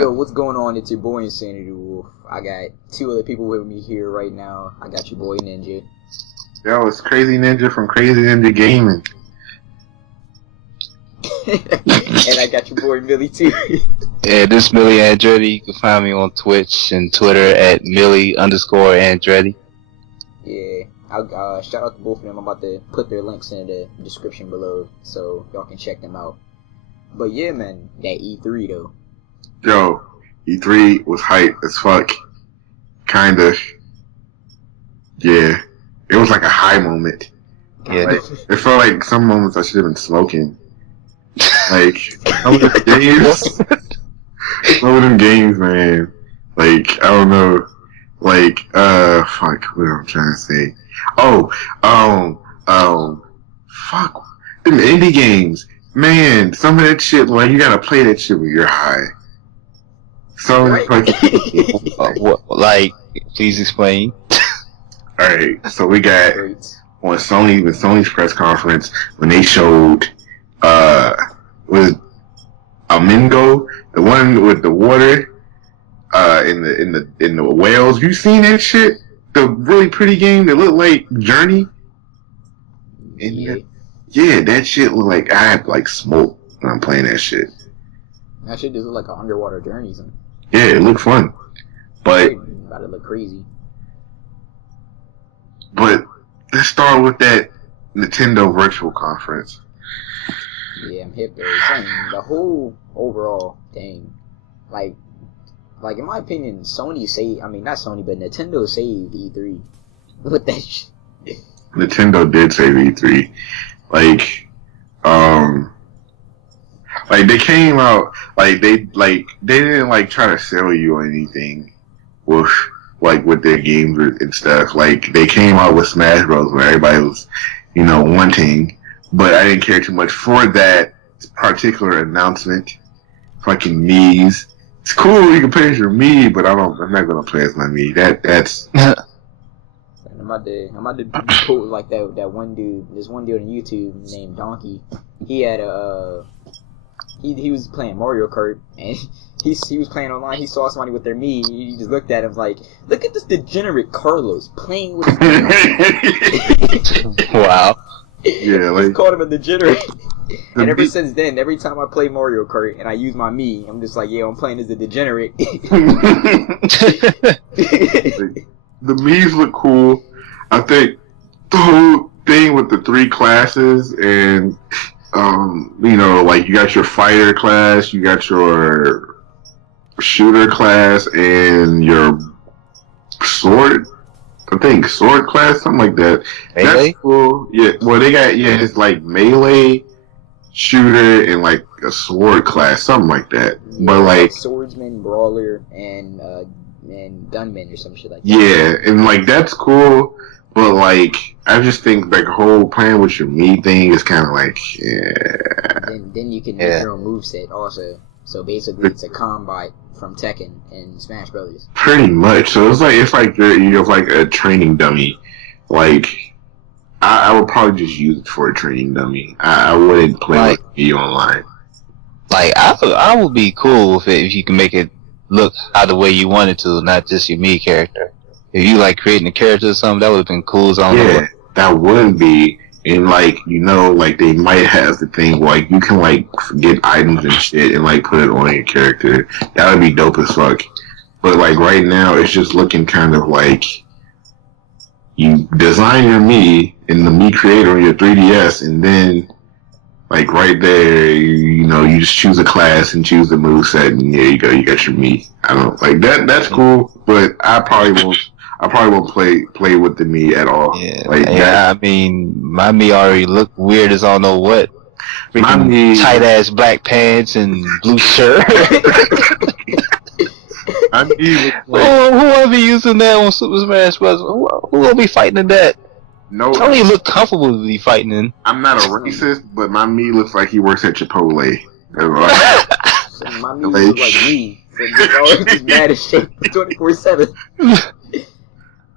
Yo, what's going on? It's your boy Insanity Wolf. I got two other people with me here right now. I got your boy Ninja. Yo, it's Crazy Ninja from Crazy Ninja Gaming. And I got your boy Millie too. Yeah, this is Millie Andretti. You can find me on Twitch and Twitter at Millie_Andretti. Yeah, I'll shout out to both of them. I'm about to put their links in the description below so y'all can check them out. But yeah, man, that E3 though. Yo, E3 was hype as fuck. Kinda. Yeah. It was like a high moment. Yeah. Like, it felt like some moments I should have been smoking. Like, some of the games. Some of them games, man. Like, I don't know. Like, fuck, what am I trying to say? Fuck. Them indie games. Man, some of that shit, like, you gotta play that shit when you're high. So, Right. Like, please explain. Alright, so we got on Sony's press conference when they showed was Amingo, the one with the water in the whales. You seen that shit? The really pretty game that looked like Journey? Yeah, that shit looked like I had like smoke when I'm playing that shit. That shit just look like an underwater journey. Son. Yeah, it looked fun. But About to look crazy. But let's start with that Nintendo Virtual Conference. Yeah, I'm hip there. Son, the whole overall thing, like in my opinion, Sony saved. I mean, not Sony, but Nintendo saved E3 with that shit. Nintendo did save E3. Like they came out they didn't like try to sell you or anything with their games and stuff. Like they came out with Smash Bros. Where everybody was, wanting, but I didn't care too much for that particular announcement. Fucking Mii's. It's cool you can play as your Mii, but I'm not gonna play as my Mii. That's I'm about to quote like that one dude. There's one dude on YouTube named Donkey. He had he was playing Mario Kart and he was playing online. He saw somebody with their Mii. He just looked at him like, look at this degenerate Carlos playing with his Mii. Wow. Yeah, He called him a degenerate. And ever since then, every time I play Mario Kart and I use my Mii, I'm just like, yeah, I'm playing as a degenerate. The Mii's look cool. I think the whole thing with the 3 classes and, like you got your fighter class, you got your shooter class, and your sword class, something like that. Melee? That's cool. Yeah, well they got, it's like melee, shooter, and like a sword class, something like that. Yeah, but like swordsman, brawler, and gunman or some shit like that. Yeah, and like that's cool. But like, I just think like the whole playing with your Mii thing is kind of like, Then you can make your own moveset also. So basically, it's a combat from Tekken and Smash Brothers. Pretty much. So it's like you're like a training dummy. Like, I would probably just use it for a training dummy. I wouldn't play with Mii online. Like, I would be cool with it if you can make it look how the way you want it to, not just your Mii character. If you like creating a character or something, that would have been cool. So that would be. And like, like they might have the thing where like you can like get items and shit and like put it on your character. That would be dope as fuck. But like right now, it's just looking kind of like you design your Mii in the Mii creator on your 3DS, and then like right there, you just choose a class and choose the moveset, and there you go, you got your Mii. I don't like that. That's cool, but I probably won't play with the Mii at all. Yeah, I mean, my Mii already look weird as I don't know what. My Mii, tight ass black pants and blue shirt. My Mii who will be using that on Super Smash Bros? Who will be fighting in that? No, I don't even look comfortable to be fighting in. I'm not a racist, but my Mii looks like he works at Chipotle. My Mii looks like me. So just mad as shit 24/7.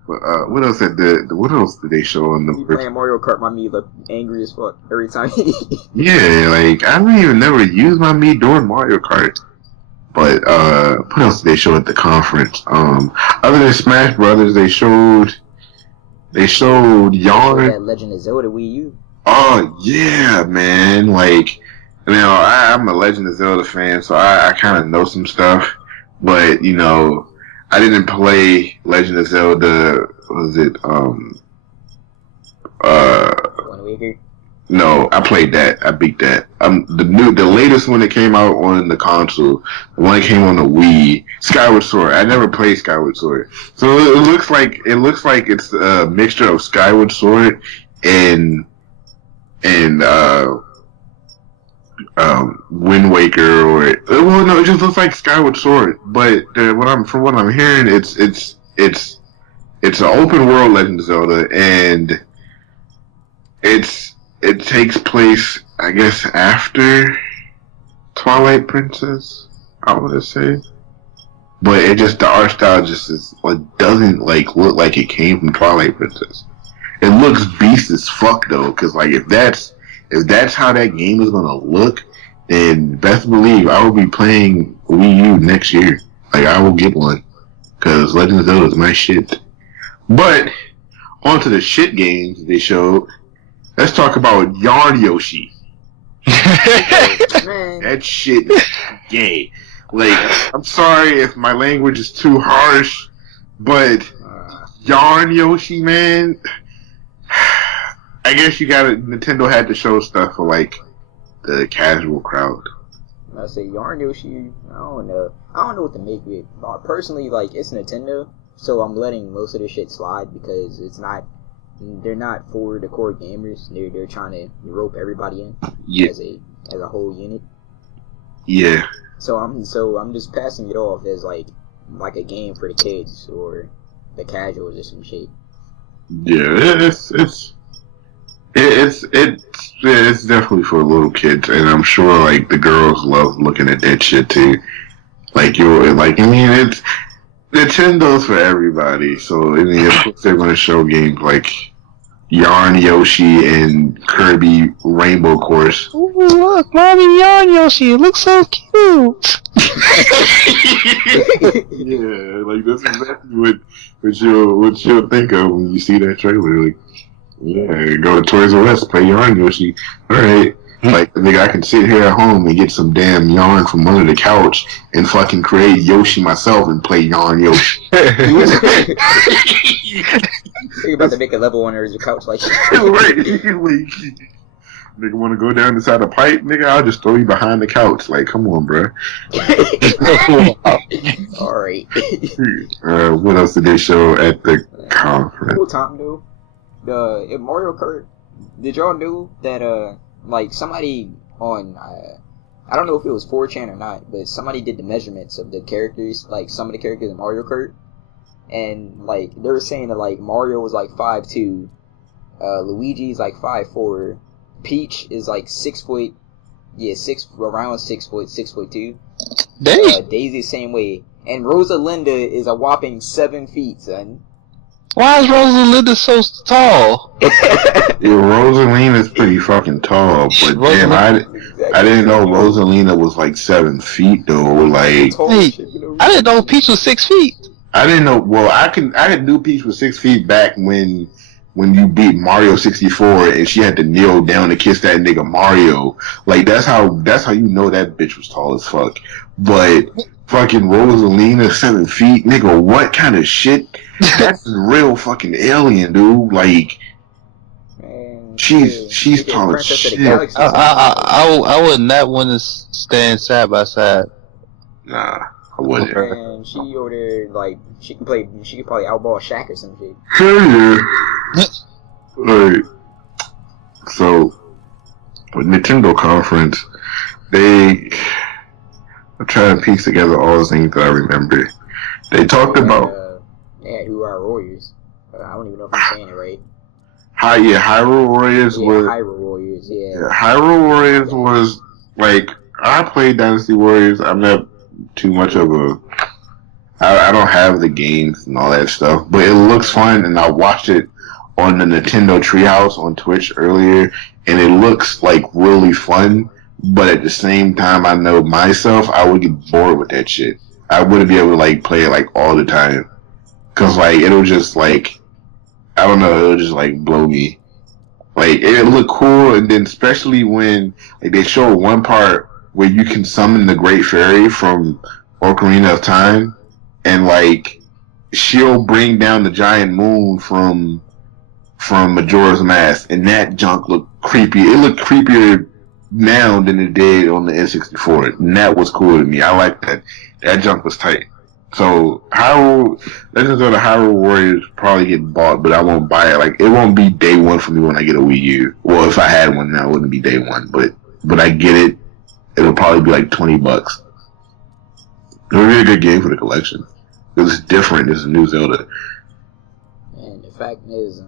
What else did they show on the? You playing Mario Kart, my Mii look angry as fuck every time. Yeah, like I don't even never use my Mii during Mario Kart. But what else did they show at the conference? Other than Smash Brothers, they showed Yarn. That Legend of Zelda Wii U. Oh yeah, man! Like, I'm a Legend of Zelda fan, so I kind of know some stuff. But I didn't play Legend of Zelda. Was it Wind Waker? No, I played that. I beat that. The latest one that came out on the console, the one that came on the Wii, Skyward Sword. I never played Skyward Sword, so it looks like it's a mixture of Skyward Sword and Wind Waker, or it just looks like Skyward Sword. But from what I'm hearing, it's an open world Legend of Zelda, and it takes place, I guess, after Twilight Princess, I want to say. But the art style just doesn't look like it came from Twilight Princess. It looks beast as fuck though, because if that's how that game is gonna look, then best believe I will be playing Wii U next year. I will get one, because Legend of Zelda is my shit. But onto the shit games they showed. Let's talk about Yarn Yoshi. That shit is gay. I'm sorry if my language is too harsh, but Yarn Yoshi, man. I guess Nintendo had to show stuff for the casual crowd. I say Yarn Yoshi. I don't know what to make of it. Personally, it's Nintendo, so I'm letting most of this shit slide because they're not for the core gamers. They're trying to rope everybody in as a whole unit. Yeah. So I'm just passing it off as like a game for the kids or the casuals or some shit. Yeah, it's definitely for little kids, and I'm sure the girls love looking at that shit too. It's Nintendo's for everybody, so of course they're going to show games like Yarn Yoshi and Kirby Rainbow Course. Ooh, look, Mommy, Yarn Yoshi, it looks so cute. Yeah, that's exactly what you'll think of when you see that trailer. Yeah, go to Toys R Us, play Yarn Yoshi. Alright. I can sit here at home and get some damn yarn from under the couch and fucking create Yoshi myself and play Yarn Yoshi. You're about to make a level on your couch like right. Nigga want to go down inside the pipe? Nigga, I'll just throw you behind the couch. Come on, bro. Alright. What else did they show at the conference? Cool time, dude. In Mario Kart, did y'all know that, somebody on, I don't know if it was 4chan or not, but somebody did the measurements of the characters, some of the characters in Mario Kart, and, they were saying that, Mario was, 5'2", Luigi's, 5'4", Peach is, 6 foot, around 6 foot, 6'2". Dang. Daisy the same way, and Rosalinda is a whopping 7 feet, son. Why is Rosalinda so tall? Yeah, Rosalina's pretty fucking tall, but damn, I didn't know Rosalina was 7 feet though. Hey, I didn't know Peach was 6 feet. I didn't know. Well, I knew Peach was 6 feet back when you beat Mario 64 and she had to kneel down to kiss that nigga Mario. That's how you know that bitch was tall as fuck. But fucking Rosalina 7 feet, nigga, what kind of shit? That's real fucking alien, dude. Man, she's tall as shit. I would not want to stand side by side. Nah, I wouldn't. And she over there, she can probably outball Shaq or some shit. Hell yeah. Alright. So, with Nintendo conference, they are trying to piece together all the things that I remember. They talked about. Yeah, who are Warriors? I don't even know if I'm saying it right. Hyrule Warriors was. Hyrule Warriors, yeah. Hyrule Warriors was I played Dynasty Warriors. I'm not too much of a. I don't have the games and all that stuff, but it looks fun, and I watched it on the Nintendo Treehouse on Twitch earlier, and it looks really fun. But at the same time, I know myself, I would get bored with that shit. I wouldn't be able to like play it like all the time, cause like it'll just like I don't know, it'll just like blow me. Like it look cool, and then especially when like they show one part where you can summon the Great Fairy from Ocarina of Time, and like she'll bring down the giant moon from Majora's Mask, and that junk looked creepy. It looked creepier now than it did on the N64, and that was cool to me. I like that. That junk was tight. So Legends of the Hyrule Warriors probably get bought, but I won't buy it. Like it won't be day one for me when I get a Wii U. Well, if I had one now, it wouldn't be day one. But I get it. It'll probably be like $20. It'll be a good game for the collection. It's different. It's a new Zelda. And the fact is,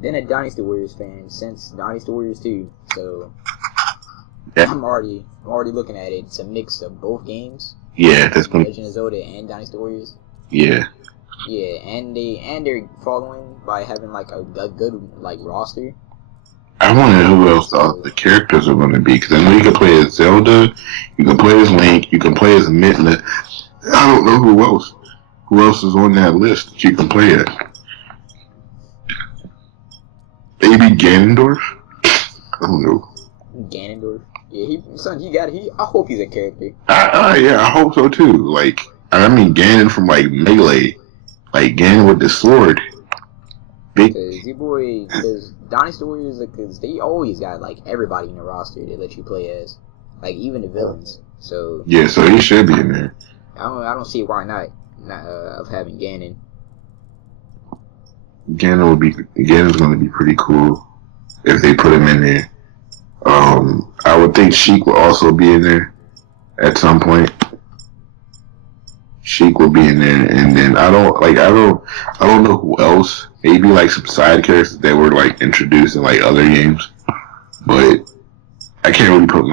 been a Dynasty Warriors fan since Dynasty Warriors 2, so yeah. I'm already looking at it. It's a mix of both games. Yeah, that's funny. Legend of Zelda and Dynasty Warriors. Yeah. Yeah, and they're following by having like a good like roster. I wonder who else the characters are going to be, because I know you can play as Zelda, you can play as Link, you can play as Midna. I don't know who else. Who else is on that list that you can play at? Maybe Ganondorf? I don't know. Ganondorf? Yeah, I hope he's a character. Yeah, I hope so too. Like, I mean, Ganon from like Melee, like Ganon with the sword. Because Dynasty Warriors, because they always got like everybody in the roster they let you play as, like even the villains. So yeah, so he should be in there. I don't see why not of having Ganon. Ganon's going to be pretty cool if they put him in there. I would think Sheik will also be in there at some point. Sheik will be in there, and then I don't know who else. Maybe like some side characters that were like introduced in like other games, but I can't really put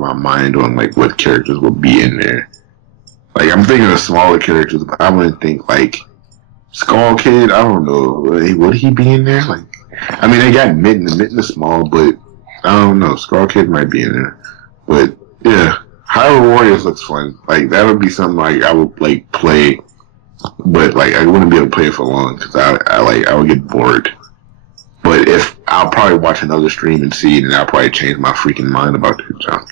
my mind on like what characters will be in there. Like I'm thinking of smaller characters, but I wouldn't think like Skull Kid. I don't know. Would he be in there? Like, I mean, they got Midna small, but I don't know. Skull Kid might be in there, but yeah. Hyrule Warriors looks fun. Like that would be something like I would like play, but like I wouldn't be able to play it for long because I would get bored. But if I'll probably watch another stream and see it, and I'll probably change my freaking mind about the junk.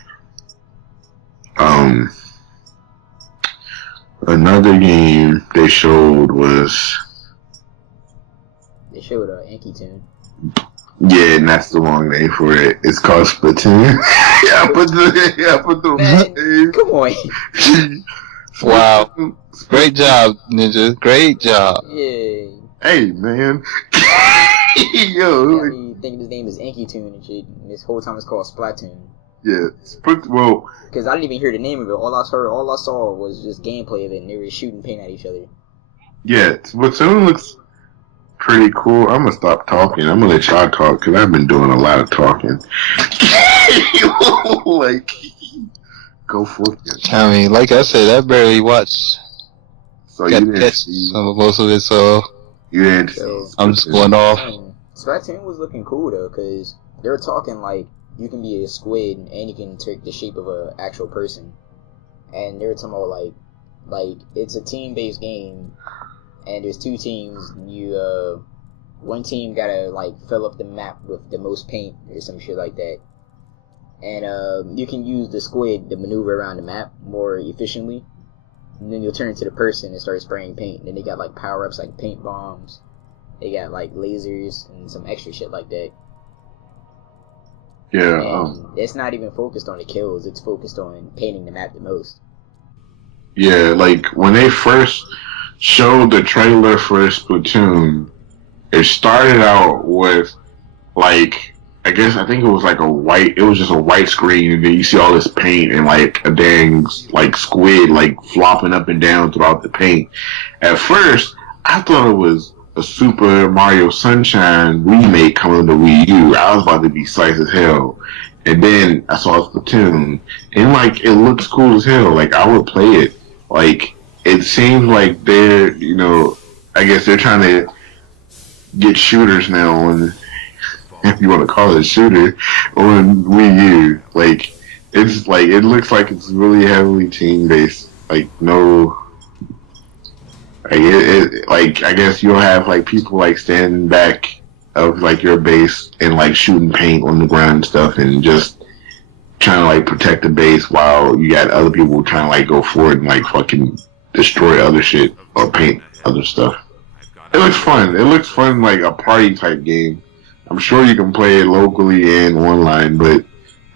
Another game they showed Anki Tune. Yeah, and that's the wrong name for it. It's called Splatoon. I put the Man, come on. Wow. Great job, Ninja. Great job. Yeah. Hey, man. Yo. You thinking his name is Anki Tune and shit, and this whole time it's called Splatoon. Yeah, because I didn't even hear the name of it. All I saw was just gameplay of it, and they were shooting paint at each other. Yeah, Splatoon looks pretty cool. I'm gonna stop talking. I'm gonna let y'all talk because I've been doing a lot of talking. Like, go for it. I mean, like I said, I barely watched. So you didn't see most of it, so you didn't. See I'm just going off. Splatoon was looking cool though, because they were talking like you can be a squid and you can take the shape of an actual person, and they were talking about like it's a team-based game. And there's two teams. One team gotta like fill up the map with the most paint or some shit like that. And you can use the squid to maneuver around the map more efficiently. And then you'll turn into the person and start spraying paint. And then they got like power ups like paint bombs. They got like lasers and some extra shit like that. Yeah. And it's not even focused on the kills. It's focused on painting the map the most. Yeah, like when they first showed the trailer for Splatoon, it started out with like I think it was just a white screen, and then you see all this paint and like a dang like squid like flopping up and down throughout the paint. At first I thought it was a Super Mario Sunshine remake coming to Wii U. I was about to be psyched as hell. And then I saw Splatoon, and like it looks cool as hell. Like I would play it. Like it seems like they're, I guess they're trying to get shooters now if you want to call it a shooter, on Wii U. Like, it's like, it looks like it's really heavily team based. Like, no, like, like, I guess you'll have, like, people, like, standing back of, like, your base and, like, shooting paint on the ground and stuff and just trying to, like, protect the base while you got other people trying to, like, go forward and, like, fucking destroy other shit or paint other stuff. It looks fun. It looks fun, like a party type game. I'm sure you can play it locally and online, but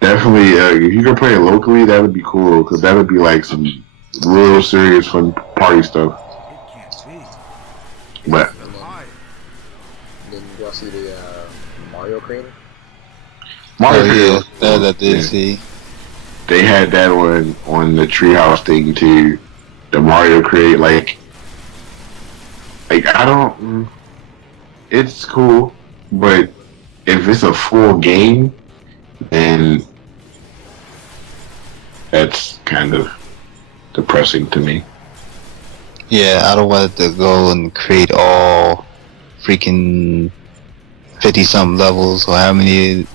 definitely, if you can play it locally, that would be cool, because that would be like some real serious fun party stuff. But then y'all see the Mario Creator? Mario yeah, Creator, that I did see. they had that on the Treehouse thing too. The Mario Creator, like I don't. It's cool, but if it's a full game, then that's kind of depressing to me. Yeah, I don't want to go and create all freaking 50-something levels or how many.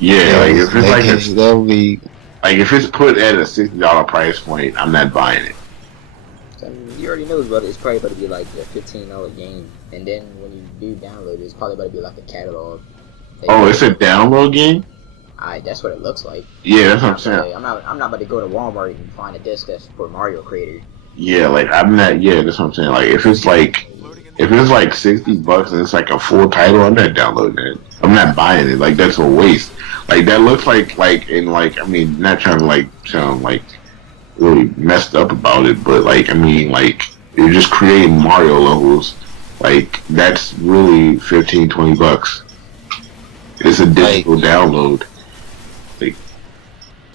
Yeah, like if it's like that would be. like if it's put at a $60 price point, I'm not buying it. I mean, you already know it's probably about to be like a $15 game, and then when you do download it, it's probably about to be like a catalog. Oh, it's a download game? That's what it looks like. Yeah, that's what I'm saying. I'm not about to go to Walmart and find a disc that's for Mario Creator. Yeah, like I'm not. Yeah, that's what I'm saying. Like if it's like $60 and it's like a full title, I'm not downloading it. I'm not buying it. Like that's a waste. Like that looks like in like I mean, not trying to like sound like really messed up about it, but like I mean, like you're just creating Mario levels. Like that's really $15-20. It's a digital download.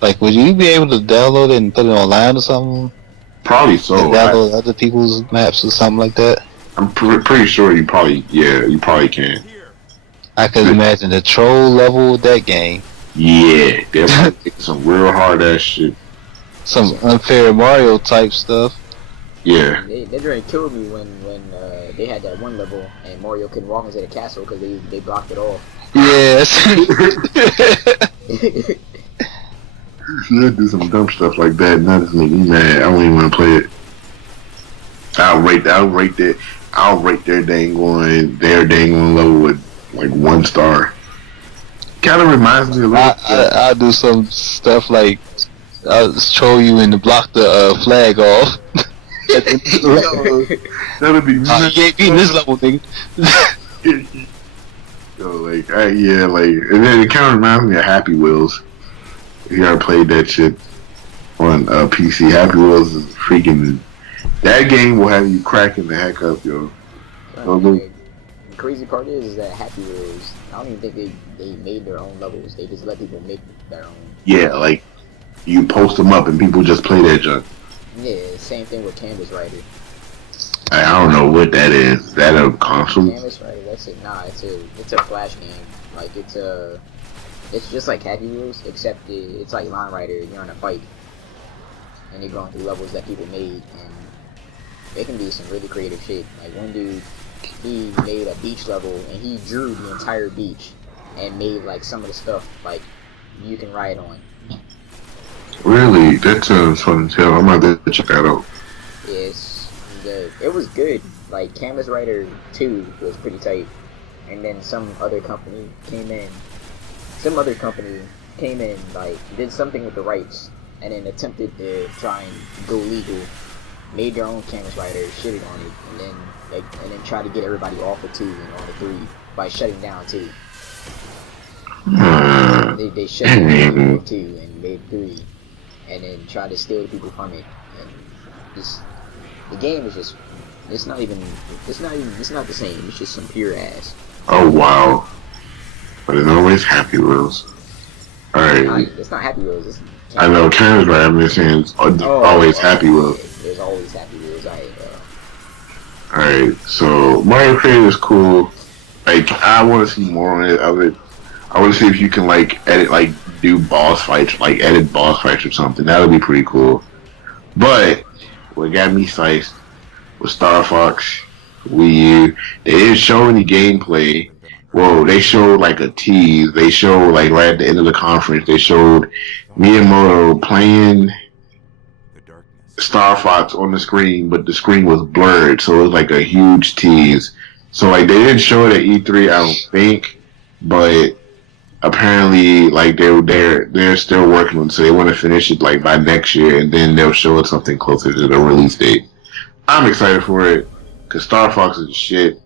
Like, would you be able to download it and put it online or something? Probably so. And download other people's maps or something like that? I'm pretty sure you probably can. I could imagine the troll level with that game. Yeah, they're probably some real hard ass shit. Some unfair Mario type stuff. Yeah. They really killed me when they had that one level and Mario couldn't walk into the castle because they blocked it off. Yes. You should do some dumb stuff like that, and that just make me mad. I don't even want to play it. I'll rate their dang level with like 1 star. Kind of reminds me a little. I'll do some stuff like I'll show you and block the flag off. That'd be. You ain't beating this level, nigga. So like, and then it kind of reminds me of Happy Wheels. If you ever played that shit on PC, Happy Wheels is freaking. That game will have you cracking the heck up, yo. The crazy part is that Happy Wheels, I don't even think they made their own levels. They just let people make their own. Yeah, like you post them up and people just play that junk. Yeah, same thing with Canvas Rider. I don't know what that is. Is that a console? Canvas Rider, that's it. Nah, it's a flash game. Like it's just like Happy Wheels, except it's like Line Rider. You're on a bike, and you're going through levels that people made, and they can do some really creative shit. Like one dude, he made a beach level, and he drew the entire beach, and made like some of the stuff like you can ride on. Really? That sounds fun as hell. I'm gonna have to check that out. Yes, it was good. Like Canvas Rider 2 was pretty tight, and then some other company came in, like did something with the rights, and then attempted to try and go legal, made their own Canvas Rider, shitted on it, and then tried to get everybody off of 2 and on the 3 by shutting down 2. They shut down 2 and made 3, and then tried to steal people from it, and just the game is just it's not the same. It's just some pure ass. Oh wow! But it's always Happy Wheels. All right. It's not Happy Wheels. I know Canvas Rider. I'm just saying it's always Happy Wheels. There's always Happy Wheels. Alright, so Mario Creator is cool. Like, I want to see more of it. I want to see if you can, like, do boss fights, like, edit boss fights or something. That would be pretty cool. But, what got me psyched was Star Fox, Wii U. They didn't show any gameplay, Well, they showed like a tease. They showed like right at the end of the conference, they showed Miyamoto playing Star Fox on the screen, but the screen was blurred, so it was like a huge tease. So like they didn't show it at E3, I don't think, but apparently like they're still working on it, so they want to finish it like by next year, and then they'll show it something closer to the release date. I'm excited for it because Star Fox is shit,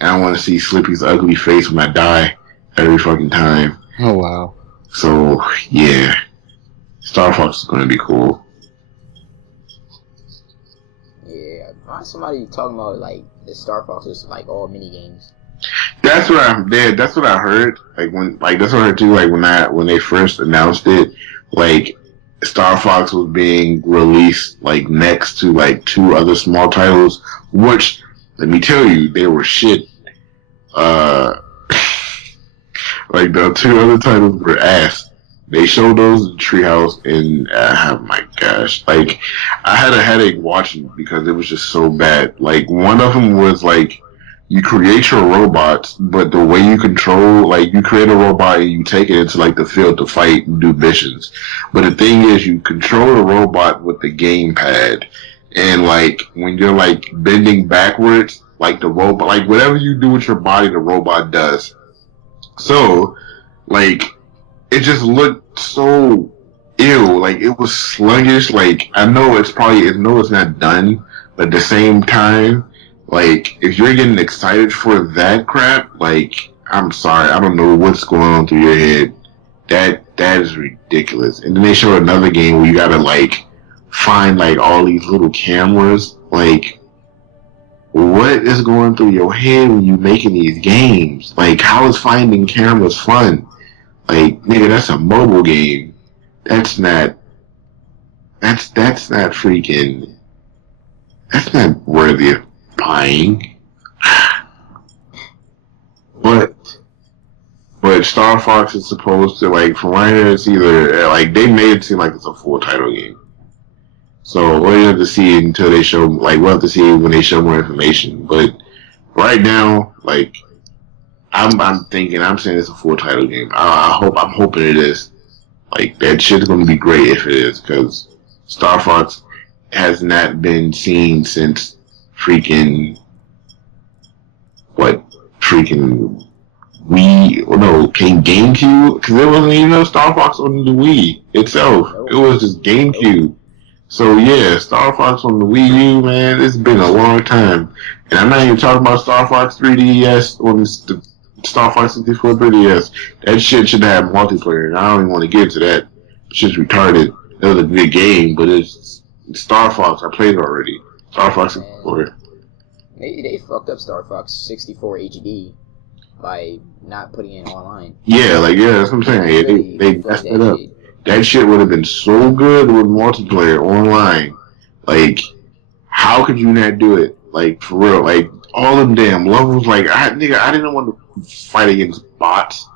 and I want to see Slippy's ugly face when I die every fucking time. Oh wow! So yeah, Star Fox is going to be cool. Yeah, find somebody talking about like the Star Fox is like all mini games. That's what I did. That's what I heard. Like that's what I heard too. Like when they first announced it, like Star Fox was being released like next to like 2 other small titles, which let me tell you, they were shit. Like the 2 other titles were ass. They showed those in Treehouse, and oh my gosh, like I had a headache watching because it was just so bad. Like one of them was like you create your robots, but the way you control, like you create a robot and you take it into like the field to fight and do missions. But the thing is, you control the robot with the gamepad, and like when you're like bending backwards, like the robot, like whatever you do with your body, the robot does. So, like, it just looked so ill. Like, it was sluggish. Like, I know it's not done, but at the same time, like, if you're getting excited for that crap, like, I'm sorry, I don't know what's going on through your head. That is ridiculous. And then they show another game where you gotta, like, find, like, all these little cameras. Like, what is going through your head when you making these games? Like, how is finding cameras fun? Like, nigga, that's a mobile game. That's not freaking, that's not worthy of buying. But Star Fox is supposed to, like, from what I hear, it's either, like, they made it seem like it's a full title game. So we'll have to see until they show, like, we'll have to see when they show more information. But right now, like, I'm saying it's a full title game. I'm hoping it is. Like, that shit's gonna be great if it is, because Star Fox has not been seen since freaking GameCube, because there wasn't even no Star Fox on the Wii itself. It was just GameCube. So yeah, Star Fox on the Wii U, man, it's been a long time. And I'm not even talking about Star Fox 3DS or the Star Fox 64 3DS. That shit should have multiplayer, and I don't even want to get into that. Shit's retarded. It was a good game, but it's Star Fox. I played it already. Star Fox 64. They fucked up Star Fox 64 HD by not putting it online. Yeah, that's what I'm saying. They messed it up. That shit would have been so good with multiplayer online. Like, how could you not do it? Like, for real. Like, all them damn levels. Like, I didn't want to fight against bots.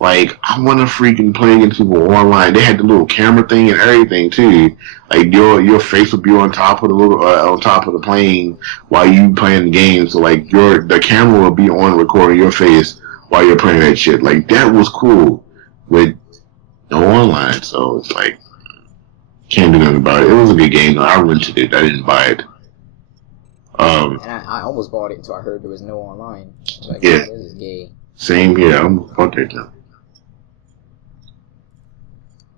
Like, I want to freaking play against people online. They had the little camera thing and everything too. Like, your face would be on top of the plane while you playing the game. So like, the camera will be on recording your face while you're playing that shit. Like, that was cool. With no online, so it's like, can't do nothing about it. It was a good game though. I rented it. I didn't buy it. And I almost bought it until I heard there was no online. I was like, yeah, this is gay. Same here. I'm fuck that now.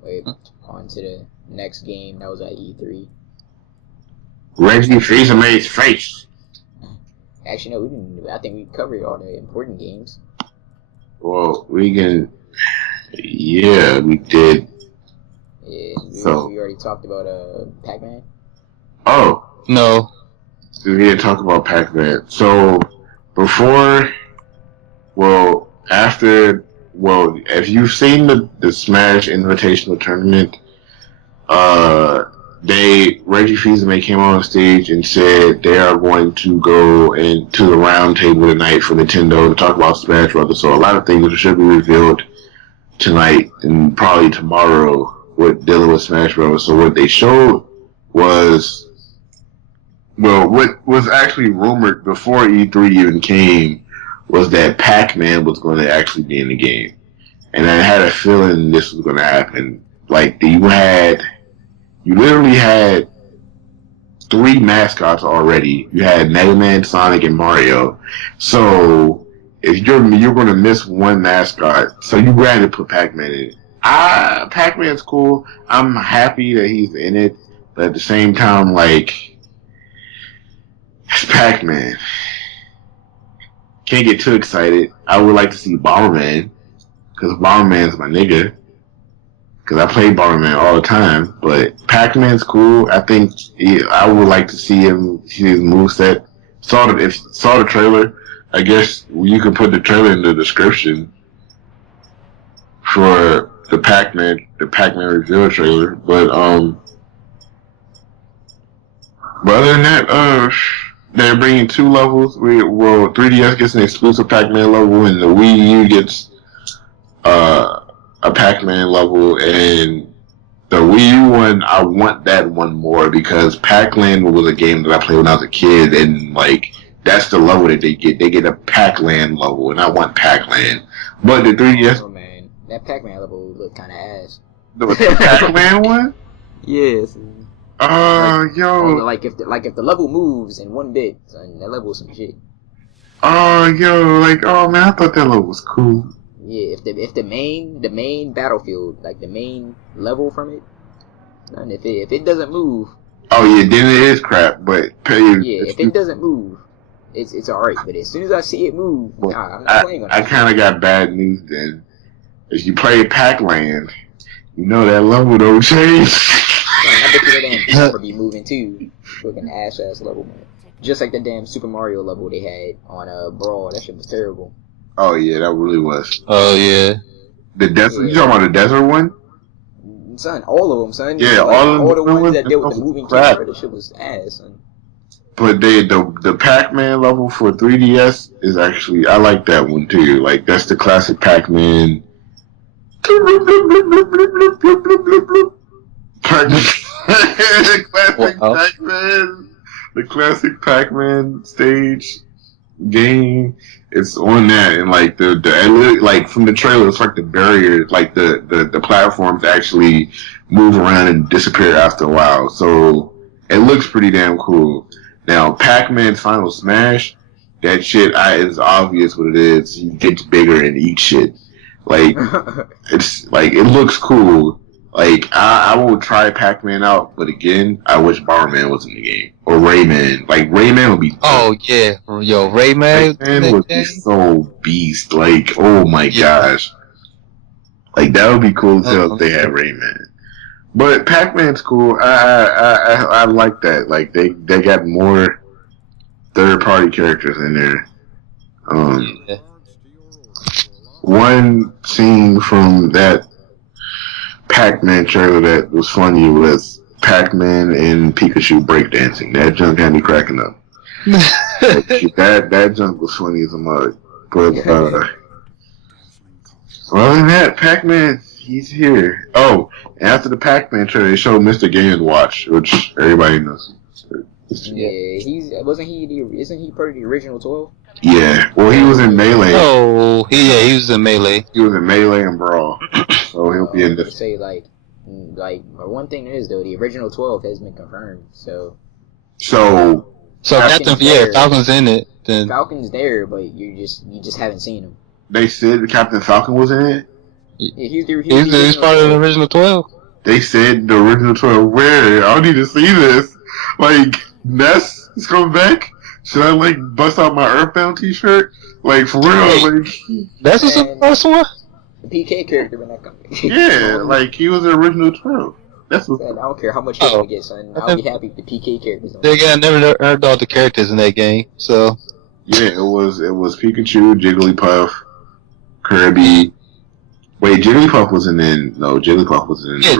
Wait, on to the next game that was at E3. Reggie Fils-Aimé's face. Actually, no, we didn't. I think we covered all the important games. Well, yeah, we did. Yeah, we already talked about Pac-Man. Oh No. We didn't talk about Pac-Man. So if you've seen the Smash Invitational Tournament, Reggie Fils-Aimé came on stage and said they are going to go into the round table tonight for Nintendo to talk about Smash Brothers. So a lot of things should be revealed tonight and probably tomorrow with dealing with Smash Bros. So what they showed was, what was actually rumored before E3 even came was that Pac-Man was going to actually be in the game, and I had a feeling this was going to happen. Like you literally had 3 mascots already. You had Mega Man, Sonic, and Mario. So if you're going to miss one mascot, so you rather put Pac-Man in it. Pac-Man's cool. I'm happy that he's in it, but at the same time, like, it's Pac-Man. Can't get too excited. I would like to see Bomberman, because Bomberman's my nigga. Because I play Bomberman all the time, but Pac-Man's cool. I think I would like to see his moveset. Saw the trailer. I guess you can put the trailer in the description for the Pac-Man reveal trailer. But other than that, they're bringing 2 levels. 3DS gets an exclusive Pac-Man level, and the Wii U gets a Pac-Man level, and the Wii U one, I want that one more because Pac-Land was a game that I played when I was a kid, and like that's the level that they get. They get a Pac-Land level, and I want Pac-Land. But the 3DS, oh man, that Pac-Man level look kind of ass. The Pac-Man one? Yes. Yo. If the level moves in 1 bit, son, that level is some shit. Oh man, I thought that level was cool. Yeah, if the main battlefield, like the main level from it, and if it doesn't move. Oh yeah, then it is crap. But if it doesn't move, it's alright. But as soon as I see it move, I'm not playing on it. I kind of got bad news then. If you play Pac-Land, you know that level don't change. I bet you that damn never be moving too. Fucking ass level, man. Just like the damn Super Mario level they had on Brawl. That shit was terrible. Oh yeah, that really was. Oh yeah. The desert. Yeah. You talking about the desert one? Son, all of them, son. Yeah, all the ones that dealt with the moving camera. That shit was ass, son. But the Pac-Man level for 3DS is actually, I like that one too. Like that's the classic Pac-Man. The classic Pac-Man stage game. It's on that, and like like from the trailer, it's like the barrier, like the platforms actually move around and disappear after a while. So it looks pretty damn cool. Now, Pac-Man Final Smash, that shit is obvious what it is. He gets bigger and eats shit. Like it's like it looks cool. Like I will try Pac-Man out, but again, I wish Bomberman was in the game or Rayman. Like Rayman would be. Oh yeah, yo, Rayman would be so beast. Like oh my gosh, like that would be cool too if they had Rayman. But Pac-Man's cool. I like that. Like they got more third-party characters in there. Yeah. One scene from that Pac-Man trailer that was funny was Pac-Man and Pikachu breakdancing. That junk had me cracking up. that junk was funny as a mug. But other than that, Pac-Man, he's here. Oh, after the Pac-Man trailer, they showed Mr. Game & Watch, which everybody knows. Yeah, isn't he part of the original 12? Yeah, well, he was in Melee. Oh, he was in Melee. He was in Melee and Brawl, so he'll be in this. Say like one thing is though, the original 12 has been confirmed. So Falcon's in it. Then Falcon's there, but you just haven't seen him. They said Captain Falcon was in it. Yeah, he's part of the original 12. They said the original 12. Where? I don't need to see this. Like Ness is coming back. Should I like bust out my Earthbound T-shirt? Like for real? Like that's the first one. The PK character when that comes. Yeah, like he was the original 12. That's what. I don't care how much hate we get, son. I'll be happy if the PK characters. I never heard all the characters in that game, so. Yeah, it was Pikachu, Jigglypuff, Kirby. Wait, Jigglypuff wasn't in. No, Jigglypuff wasn't in. Yeah,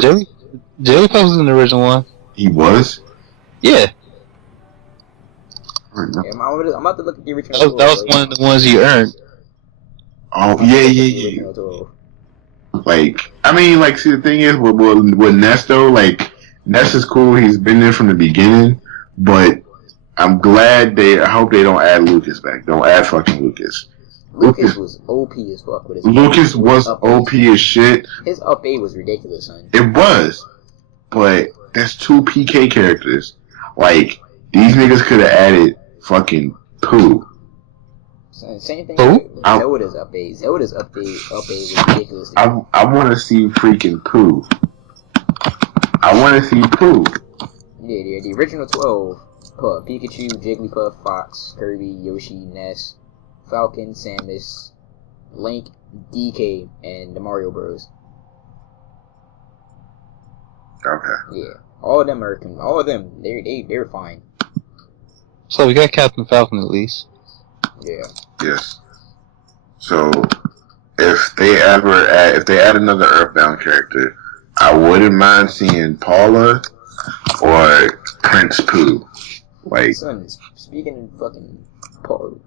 Jigglypuff was in the original one. He was. Yeah. I'm about to look at the original. That was one of the ones you earned. Oh yeah. Like I mean, like see the thing is with Ness though, like Ness is cool. He's been there from the beginning, but I'm glad I hope they don't add Lucas back. Don't add fucking Lucas. Lucas was OP as fuck with his. Lucas was OP as shit. His up A was ridiculous, son. It was, but that's 2 PK characters. Like these niggas could have added fucking Pooh. Same thing. Zelda's up A. Zelda's up A was ridiculous. I want to see freaking Pooh. I want to see Pooh. Yeah, the original 12. Pikachu, Jigglypuff, Fox, Kirby, Yoshi, Ness, Falcon, Samus, Link, DK, and the Mario Bros. Okay. Yeah, all of them they're fine. So we got Captain Falcon at least. Yeah. Yes. So if they add another Earthbound character, I wouldn't mind seeing Paula or Prince Pooh. Like, son, speaking of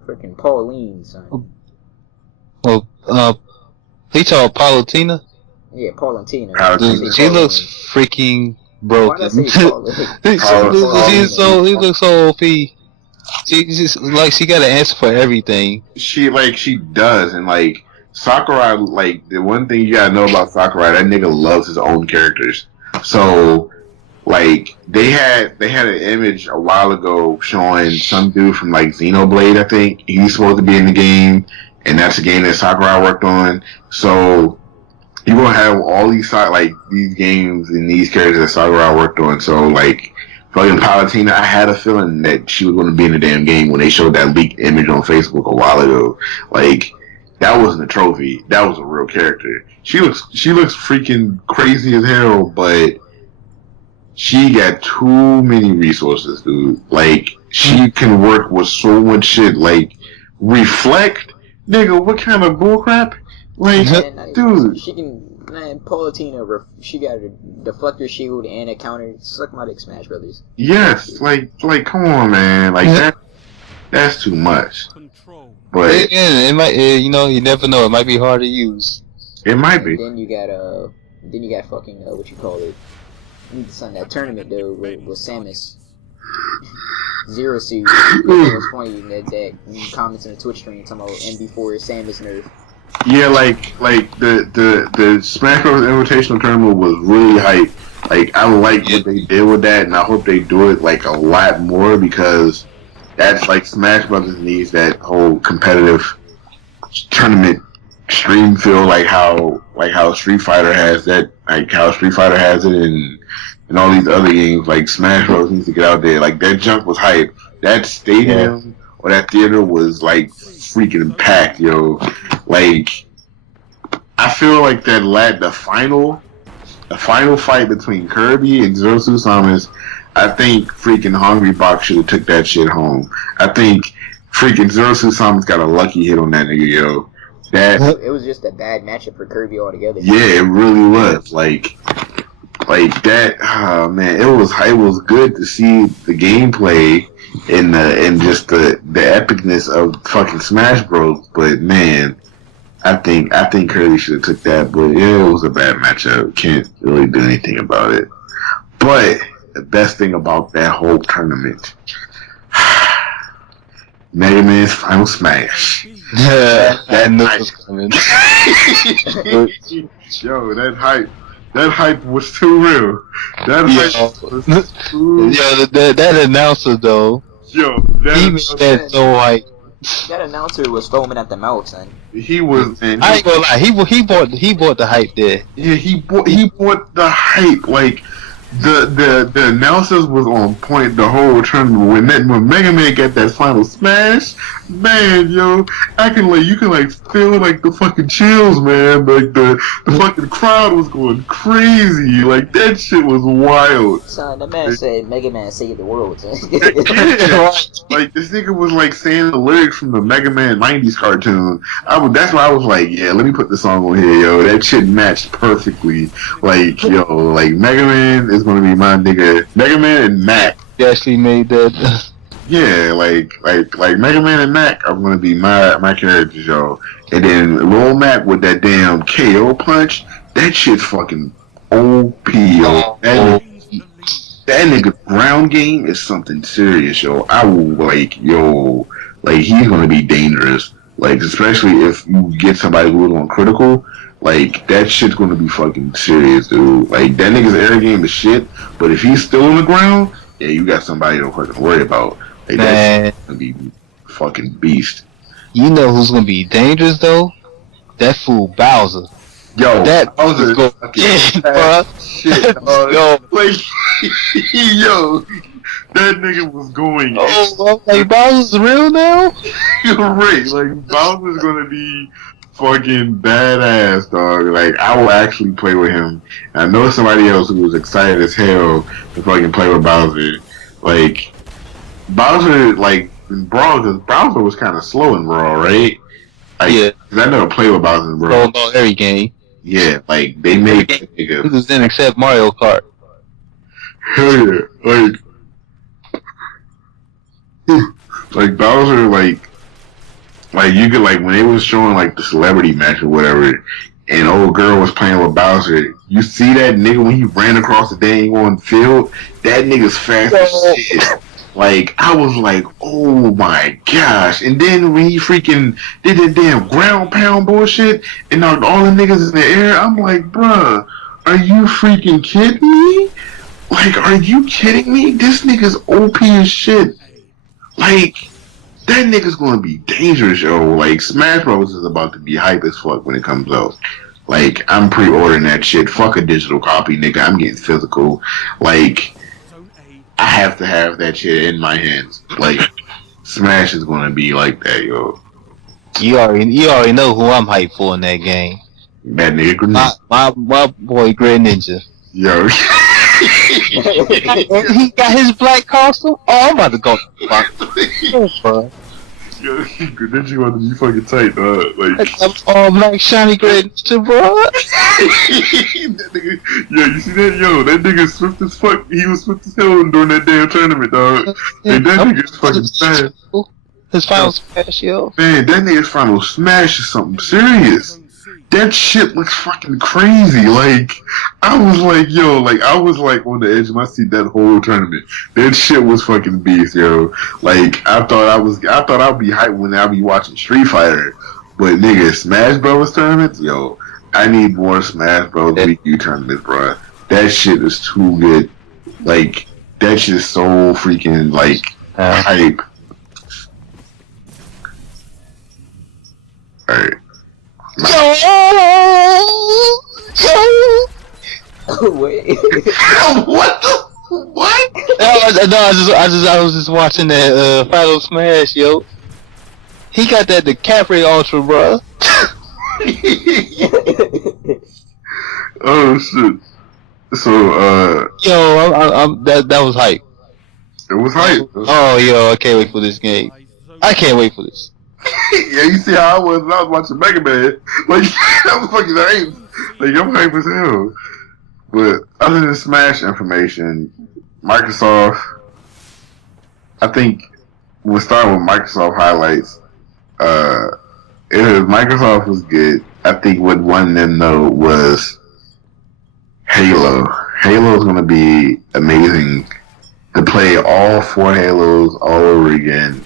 freaking Pauline, son. Well, he told Paulatina. Yeah, Pauline. She looks freaking broken. Why did I say he looks so OP. She's like she got an answer for everything. She does, and like Sakurai, like the one thing you gotta know about Sakurai, that nigga loves his own characters. So, like they had an image a while ago showing some dude from like Xenoblade, I think he's supposed to be in the game, and that's a game that Sakurai worked on. So you're gonna have all these these games and these characters that Sakurai worked on. So like fucking Palutena, I had a feeling that she was gonna be in the damn game when they showed that leaked image on Facebook a while ago. Like that wasn't a trophy, that was a real character. She looks freaking crazy as hell, but she got too many resources, dude. Like she can work with so much shit. Like Reflect, nigga, what kind of bullcrap? Like, dude, she can. Man, Paulatina, she got a deflector shield and a counter. Suck my dick, Smash Brothers. Yes, like, come on, man. Like that's too much. But it might, you never know. It might be hard to use. It might be. Then you got fucking what you call it? You need to sign that tournament though with Samus. Zero Suit. It was funny that comments in the Twitch stream talking about MB4 Samus nerf. Yeah, like the Smash Bros. Invitational Tournament was really hype. Like I like what they did with that, and I hope they do it like a lot more because that's like Smash Brothers needs that whole competitive tournament stream feel, like how Street Fighter has that, like how Street Fighter has it, and all these other games. Like Smash Bros. Needs to get out there. Like that junk was hype. That stadium or that theater was like freaking packed, yo. Like, I feel like the final fight between Kirby and Zero Suit Samus, I think freaking Hungry Box should have took that shit home. I think freaking Zero Suit Samus got a lucky hit on that nigga, yo. It was just a bad matchup for Kirby altogether. Yeah, it really was. Like that. Oh man, it was good to see the gameplay and just the epicness of fucking Smash Bros. But man, I think Kirby should have took that. But yeah, it was a bad matchup. Can't really do anything about it. But the best thing about that whole tournament, Mega Man's Final Smash. That was coming. Yo, that hype was too real. That announcer though. Yo, he made that so hype. That announcer was foaming at the mouth, son. He was. Man, I ain't gonna lie. He bought the hype there. Yeah, he bought the hype. Like the announcers was on point the whole tournament. When Mega Man got that final smash, man, yo, you can feel like the fucking chills, man. Like the fucking crowd was going crazy. Like that shit was wild. Son, the man said Mega Man saved the world. Son. Yeah. Like this nigga was like saying the lyrics from the Mega Man '90s cartoon. That's why I was like, yeah, let me put the song on here, yo. That shit matched perfectly. Like, yo, like Mega Man is gonna be my nigga. Mega Man and Mac. He actually made that. Yeah, like Mega Man and Mac are gonna be my characters, yo. And then Lil Mac with that damn KO punch, that shit's fucking OP, yo. That nigga ground game is something serious, yo. I will he's gonna be dangerous. Like, especially if you get somebody who's on critical, like, that shit's gonna be fucking serious, dude. Like, that nigga's air game is shit, but if he's still on the ground, yeah, you got somebody to fucking worry about. Like, that shit's gonna be fucking beast. You know who's gonna be dangerous though? That fool Bowser. Yo, that Bowser go fucking bro. Shit, yo, like, yo, that nigga was going. Oh, like Bowser's real now? You're right. Like, Bowser's gonna be fucking badass, dog. Like, I will actually play with him. And I know somebody else who was excited as hell to fucking play with Bowser. Like, Bowser, like, in Brawl, because Bowser was kind of slow in Brawl, right? Like, yeah. Cause I never played with Bowser in Brawl. Slow about every game. Yeah, like, they made that nigga. He was in except Mario Kart. Hell yeah. Like Bowser, like you could, like, when they was showing like the celebrity match or whatever, and old girl was playing with Bowser, you see that nigga when he ran across the dang on field, that nigga's fast as shit. Like, I was like, oh my gosh. And then when he freaking did that damn ground pound bullshit and knocked all the niggas in the air, I'm like, bruh, are you freaking kidding me? Like, are you kidding me? This nigga's OP as shit. Like, that nigga's gonna be dangerous, yo. Like, Smash Bros. Is about to be hype as fuck when it comes out. Like, I'm pre-ordering that shit. Fuck a digital copy, nigga. I'm getting physical. Like, I have to have that shit in my hands. Like, Smash is gonna be like that, yo. You already know who I'm hyped for in that game. That nigga Greninja. My boy Greninja. Yo. He got his black costume. Oh, I'm about to go. Yo, Greninja about to be fucking tight, dog. Like, all black shiny Greninja, bro. That nigga, yo, you see that? Yo, that nigga swift as fuck. He was swift as hell during that damn tournament, dog. And that nigga's fucking fast. His final smash, yo. Man, that nigga's final smash is something serious. That shit looks fucking crazy. Like, I was like, yo, like, I was like on the edge of my seat that whole tournament. That shit was fucking beast, yo. Like, I thought I'd be hyped when I'd be watching Street Fighter. But nigga, Smash Bros. Tournaments, yo, I need more Smash Bros. Wii U tournaments, bro. That shit is too good. Like, that shit is so freaking, like, hype. Alright. Wait. What the? What? I was just watching that Final Smash, yo. He got that DiCaprio Ultra, bro. Oh shit. So yo, that was hype. It was hype. Oh yo, I can't wait for this game. I can't wait for this. Yeah, you see how I was when I was watching Mega Man. Like, I was fucking hype. Like, I'm hype as hell. But other than Smash information, Microsoft, I think we'll start with Microsoft highlights. Microsoft was good. I think what won them though was Halo. Halo's gonna be amazing to play all 4 Halos all over again.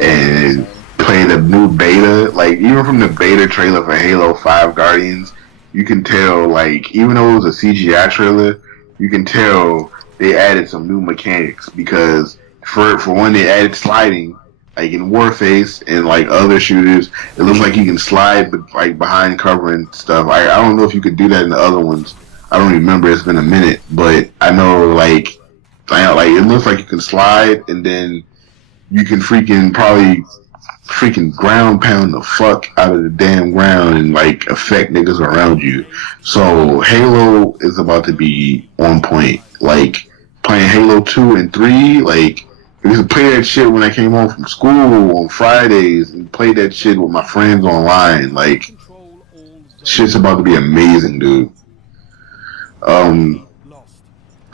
And play the new beta, like, even from the beta trailer for Halo 5 Guardians, you can tell, like, even though it was a CGI trailer, you can tell they added some new mechanics, because for one, they added sliding, like in Warface and like other shooters. It looks like you can slide like behind cover and stuff. I don't know if you could do that in the other ones. I don't remember, it's been a minute, but I know like it looks like you can slide, and then you can probably ground pound the fuck out of the damn ground and like affect niggas around you. So Halo is about to be on point. Like, playing Halo 2 and 3, like, I used to play that shit when I came home from school on Fridays and play that shit with my friends online. Like, shit's about to be amazing, dude.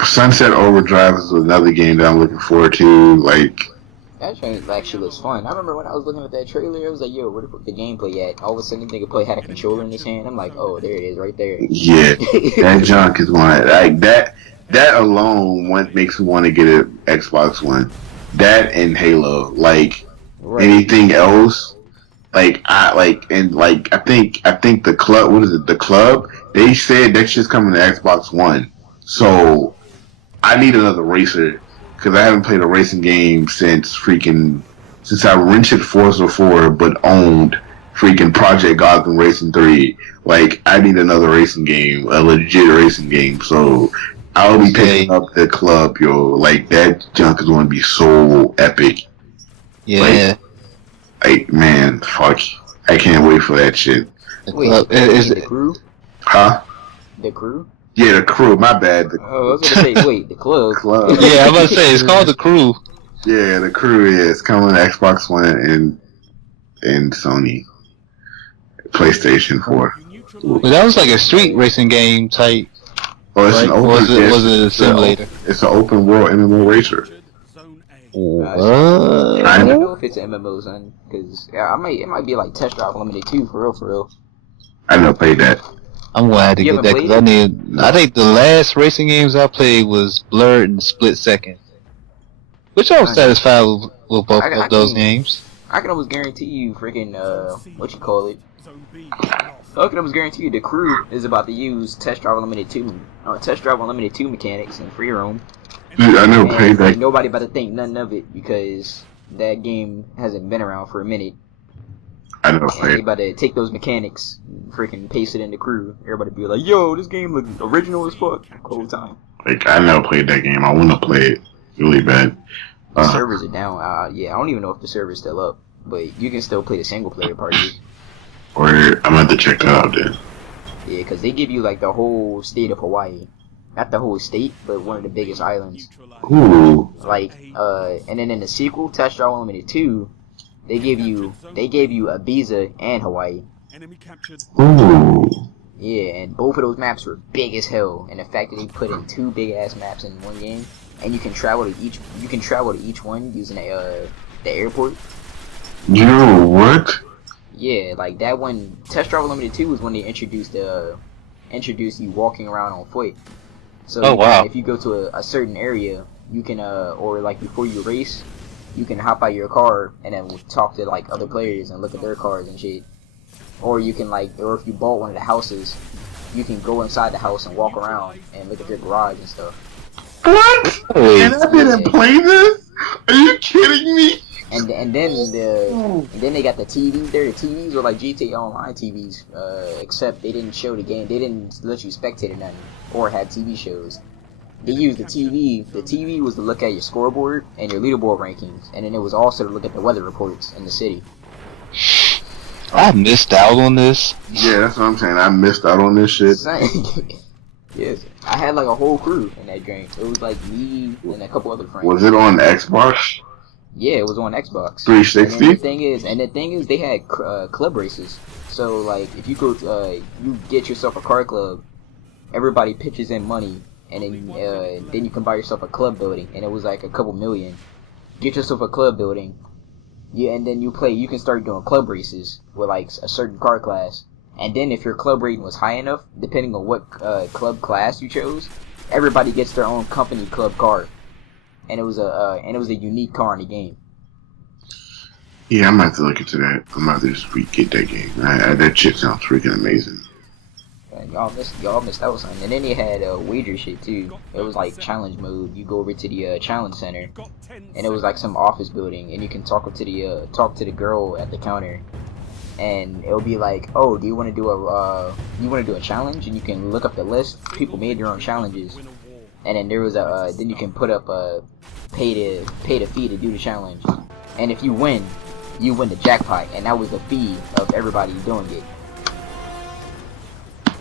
Sunset Overdrive is another game that I'm looking forward to. Like, that trailer actually looks fun. I remember when I was looking at that trailer, it was like, yo, where the gameplay at? All of a sudden, the nigga had a controller in his hand. I'm like, oh, there it is, right there. Yeah, that junk is one. Like, that alone makes me want to get an Xbox One. That and Halo. Like, anything else, I think the club. What is it? The club. They said that shit's coming to Xbox One. So I need another racer because I haven't played a racing game since I rented Forza 4 but owned freaking Project Gotham Racing 3. Like I need another racing game, a legit racing game. So I'll be picking up the club, yo. Like that junk is going to be so epic. Yeah. Like man, fuck. I can't wait for that shit. Wait, is it the crew? Huh? The crew? Yeah, the crew. My bad. I was gonna say, wait, the club. Yeah, I'm about to say it's called the crew. Yeah, the crew is coming to Xbox One and Sony PlayStation 4. But that was like a street racing game type. Oh, it's an open. Was it a simulator? It's an open world MMO racer. I don't know if it's an MMO, son, because it might be like Test Drive Unlimited 2 for real. I never played that. I'm gonna have to get that because I think the last racing games I played was Blurred and Split Second, which I was satisfied with both of those games. I can almost guarantee you, freaking what you call it? I can almost guarantee you the crew is about to use Test Drive Unlimited 2 mechanics in free roam. Dude, I never played that. Nobody about to think nothing of it because that game hasn't been around for a minute. I never played. They about to take those mechanics, freaking paste it in the crew. Everybody be like, "Yo, this game looks original as fuck." Whole time. Like I never played that game. I want to play it really bad. The servers are down. Yeah, I don't even know if the server's still up, but you can still play the single player parties. Or I'm gonna have to check that out then. Yeah, because they give you like the whole state of Hawaii. Not the whole state, but one of the biggest islands. Ooh. Like, and then in the sequel, Test Drive Unlimited 2, they gave you Ibiza and Hawaii. Ooh. Yeah, and both of those maps were big as hell. And the fact that they put in 2 big ass maps in one game, and you can travel to each one using the airport. Yo, what? Yeah, like that one. Test Drive Unlimited 2 was when they introduced you walking around on foot. So if you go to a certain area, you can or like before you race, you can hop out of your car and then talk to like other players and look at their cars and shit. Or you can or if you bought one of the houses, you can go inside the house and walk around and look at their garage and stuff. What? And I didn't play this? Are you kidding me? And then they got the TVs there. The TVs were like GTA Online TVs, except they didn't show the game. They didn't let you spectate or nothing, or have TV shows. They used the TV. The TV was to look at your scoreboard and your leaderboard rankings, and then it was also to look at the weather reports in the city. I missed out on this. Yeah, that's what I'm saying. I missed out on this shit. Yes, I had like a whole crew in that game. It was like me and a couple other friends. Was it on Xbox? Yeah, it was on Xbox 360. And the thing is, they had club races. So like, if you go, you get yourself a car club. Everybody pitches in money, and then you can buy yourself a club building, and it was like a couple million. Get yourself a club building, yeah, and then you play. You can start doing club races with like a certain car class, and then if your club rating was high enough, depending on what club class you chose, everybody gets their own company club car. And it was a unique car in the game. Yeah, I'm gonna have to look into that. I'm gonna have to just get that game. That shit sounds freaking amazing. And y'all missed out something. And then they had wager shit too. It was like challenge mode. You go over to the challenge center, and it was like some office building, and you can talk to the girl at the counter, and it'll be like, oh, do you want to do a challenge? And you can look up the list. People made their own challenges. And then there was then you can put up pay the fee to do the challenge, and if you win the jackpot, and that was the fee of everybody doing it.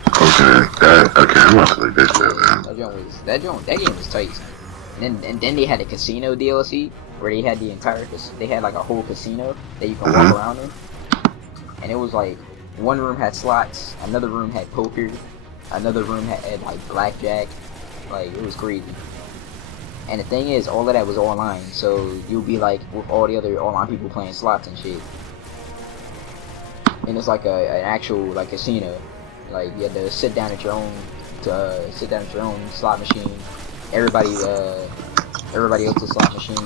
Okay, I'm about to look this up, man. That game was tight. And then they had a casino DLC where they had they had like a whole casino that you can walk around in, and it was like one room had slots, another room had poker, another room had like blackjack. Like, it was crazy. And the thing is, all of that was online, so you'll be like with all the other online people playing slots and shit. And it's like an actual like casino. Like, you had to sit down at your own slot machine. Everybody else's slot machine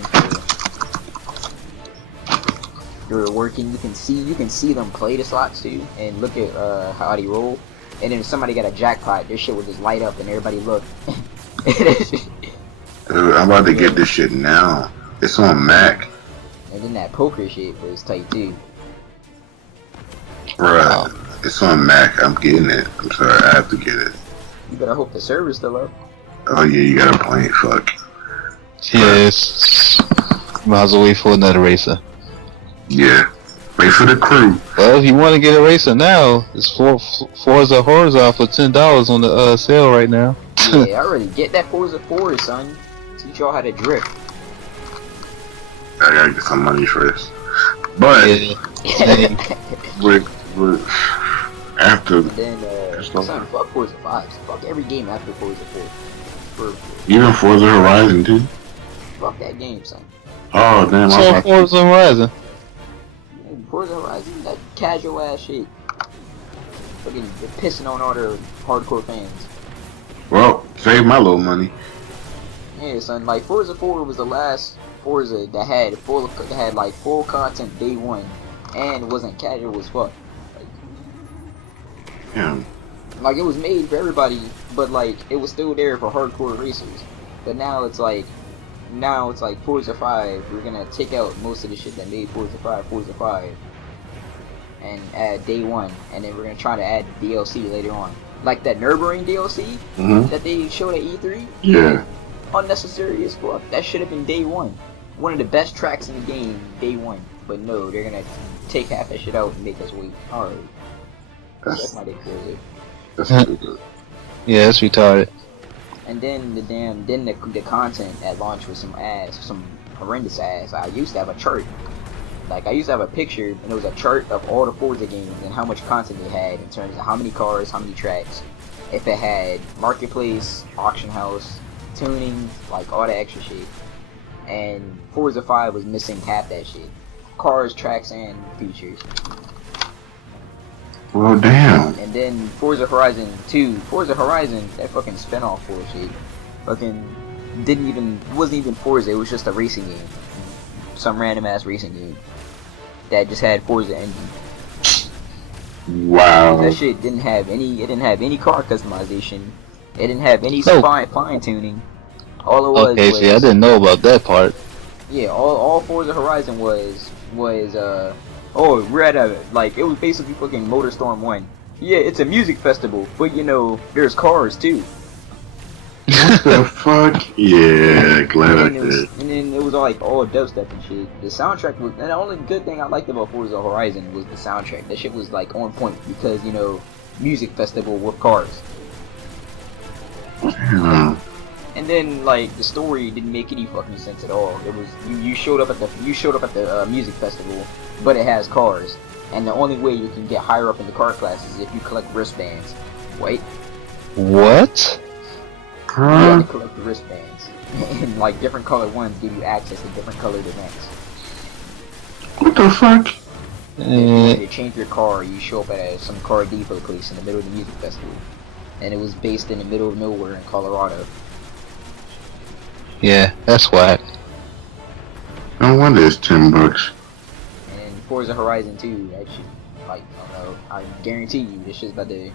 you're working, you can see them play the slots too, and look at how they roll. And then if somebody got a jackpot, their shit would just light up, and everybody look. I'm about to get this shit now. It's on Mac. And then that poker shit was tight too. Bruh, it's on Mac. I'm getting it. I'm sorry, I have to get it. You better hope the server's still up. Oh yeah, you gotta play it. Fuck. Yes. Might as well wait for another racer. Yeah. Wait for the crew. Well, if you want to get a racer now, it's Forza Horizon for $10 on the sale right now. Yeah, I already get that Forza 4, son. Teach y'all how to drift. I gotta get some money first. But Yeah. with after And then, son, fuck Forza 5. Fuck every game after Forza 4. even Forza Horizon too. Fuck that game, son. Oh damn! So Forza Horizon. Forza Horizon, that casual ass shit. Fucking pissing on all the hardcore fans. Well, save my little money. Yeah, son. Like Forza 4 was the last Forza that had full content day one, and wasn't casual as fuck. Yeah. Like it was made for everybody, but like it was still there for hardcore racers. But now it's like Forza 5. We're gonna take out most of the shit that made Forza 5, and add day one, and then we're gonna try to add DLC later on, like that Nürburgring DLC that they showed at E3. Yeah. Unnecessary as fuck. That should have been day one. One of the best tracks in the game, day one. But no, they're gonna take half that shit out and make us wait. Alright. That's my dick crazy. That's stupid. Yeah, it's retarded. And then the content at launch was some horrendous ass. I used to have a chart. Like I used to have a picture, and it was a chart of all the Forza games and how much content they had in terms of how many cars, how many tracks. If it had marketplace, auction house, tuning, like all the extra shit. And Forza 5 was missing half that shit. Cars, tracks, and features. Well, damn. And then Forza Horizon 2, that fucking spinoff for shit, fucking wasn't even Forza, it was just a racing game. Some random ass racing game that just had Forza engine. Wow. That shit didn't have any car customization. It didn't have any fine tuning. All it was Okay, see, I didn't know about that part. Yeah, all Forza Horizon was we're at it was basically fucking MotorStorm 1. Yeah, it's a music festival, but there's cars too. What the fuck? Yeah, glad I did. And then it was all dubstep and shit. The soundtrack was, and the only good thing I liked about Forza Horizon was the soundtrack. That shit was like on point because music festival with cars. And then like the story didn't make any fucking sense at all. It was you showed up at the music festival, but it has cars, and the only way you can get higher up in the car class is if you collect wristbands. Wait. What? You have to collect the wristbands, and like different colored ones give you access to different colored events. What the fuck? If you want to change your car, you show up at some car depot place in the middle of the music festival, and it was based in the middle of nowhere in Colorado. Yeah, that's whack. No wonder it's $10. And Forza Horizon 2, that shit, like, I don't know, I guarantee you this shit's about to...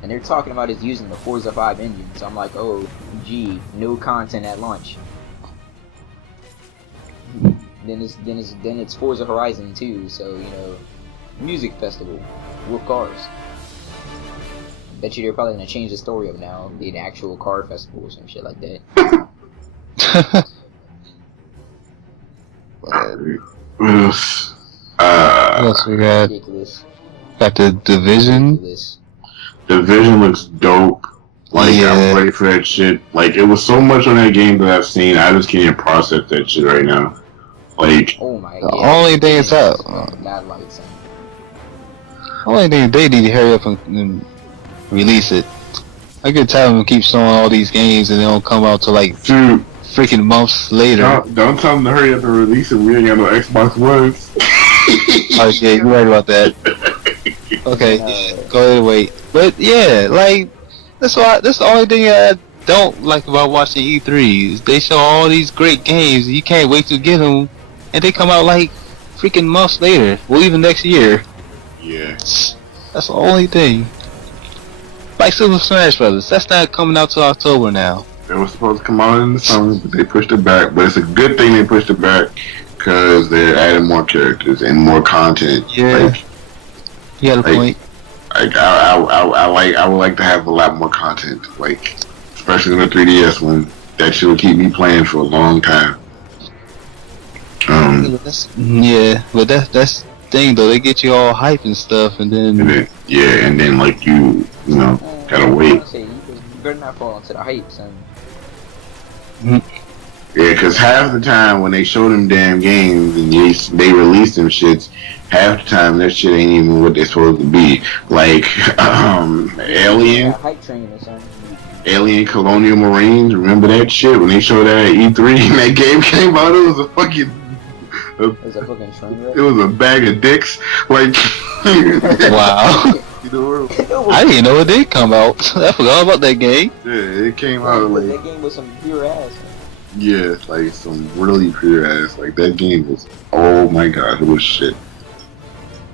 And they're talking about it using the Forza 5 engine, so I'm like, oh, gee, no content at launch. Then it's Forza Horizon 2, so, music festival with cars. Bet you they're probably gonna change the story up now, be an actual car festival or some shit like that. What else we got? Ridiculous. Got the Division. Ridiculous. Division looks dope. Like, Yeah. I'm ready for that shit. Like, it was so much on that game that I've seen, I just can't even process that shit right now. Like, Oh my The god. only thing is out. Bad lights. Only thing they need to hurry up and release it. I get tired of them keep showing all these games and they don't come out till like dude, freaking months later. don't tell them to hurry up and release it. We ain't got no Xbox Ones. Okay, you're right about that. Okay, go ahead and wait. But yeah, like that's the only thing I don't like about watching E3s. They show all these great games, and you can't wait to get them, and they come out like freaking months later, or even next year. Yeah. That's the only thing. Like Super Smash Brothers, that's not coming out till October now. It was supposed to come out in the summer, but they pushed it back. But it's a good thing they pushed it back because they're adding more characters and more content. Yeah. Like, You got a point. Like I would like to have a lot more content. Like, especially in the 3DS one, that shit would keep me playing for a long time. Yeah, but that's the thing though. They get you all hype and stuff, and then and then like you know gotta wait. You better not fall into the hype, son. Yeah, because half the time when they show them damn games and they release them shits, half the time that shit ain't even what they're supposed to be. Like, Alien. Hype train or something. Alien Colonial Marines, remember that shit? When they showed that at E3 and that game came out, it was a fucking... It was a fucking train wreck? It was a bag of dicks. Like... Wow. You know, I didn't know it did come out. I forgot about that game. yeah, it came out like... That game was some pure ass, man. Yeah, like some really pure ass. Like that game was, oh my god, it was shit.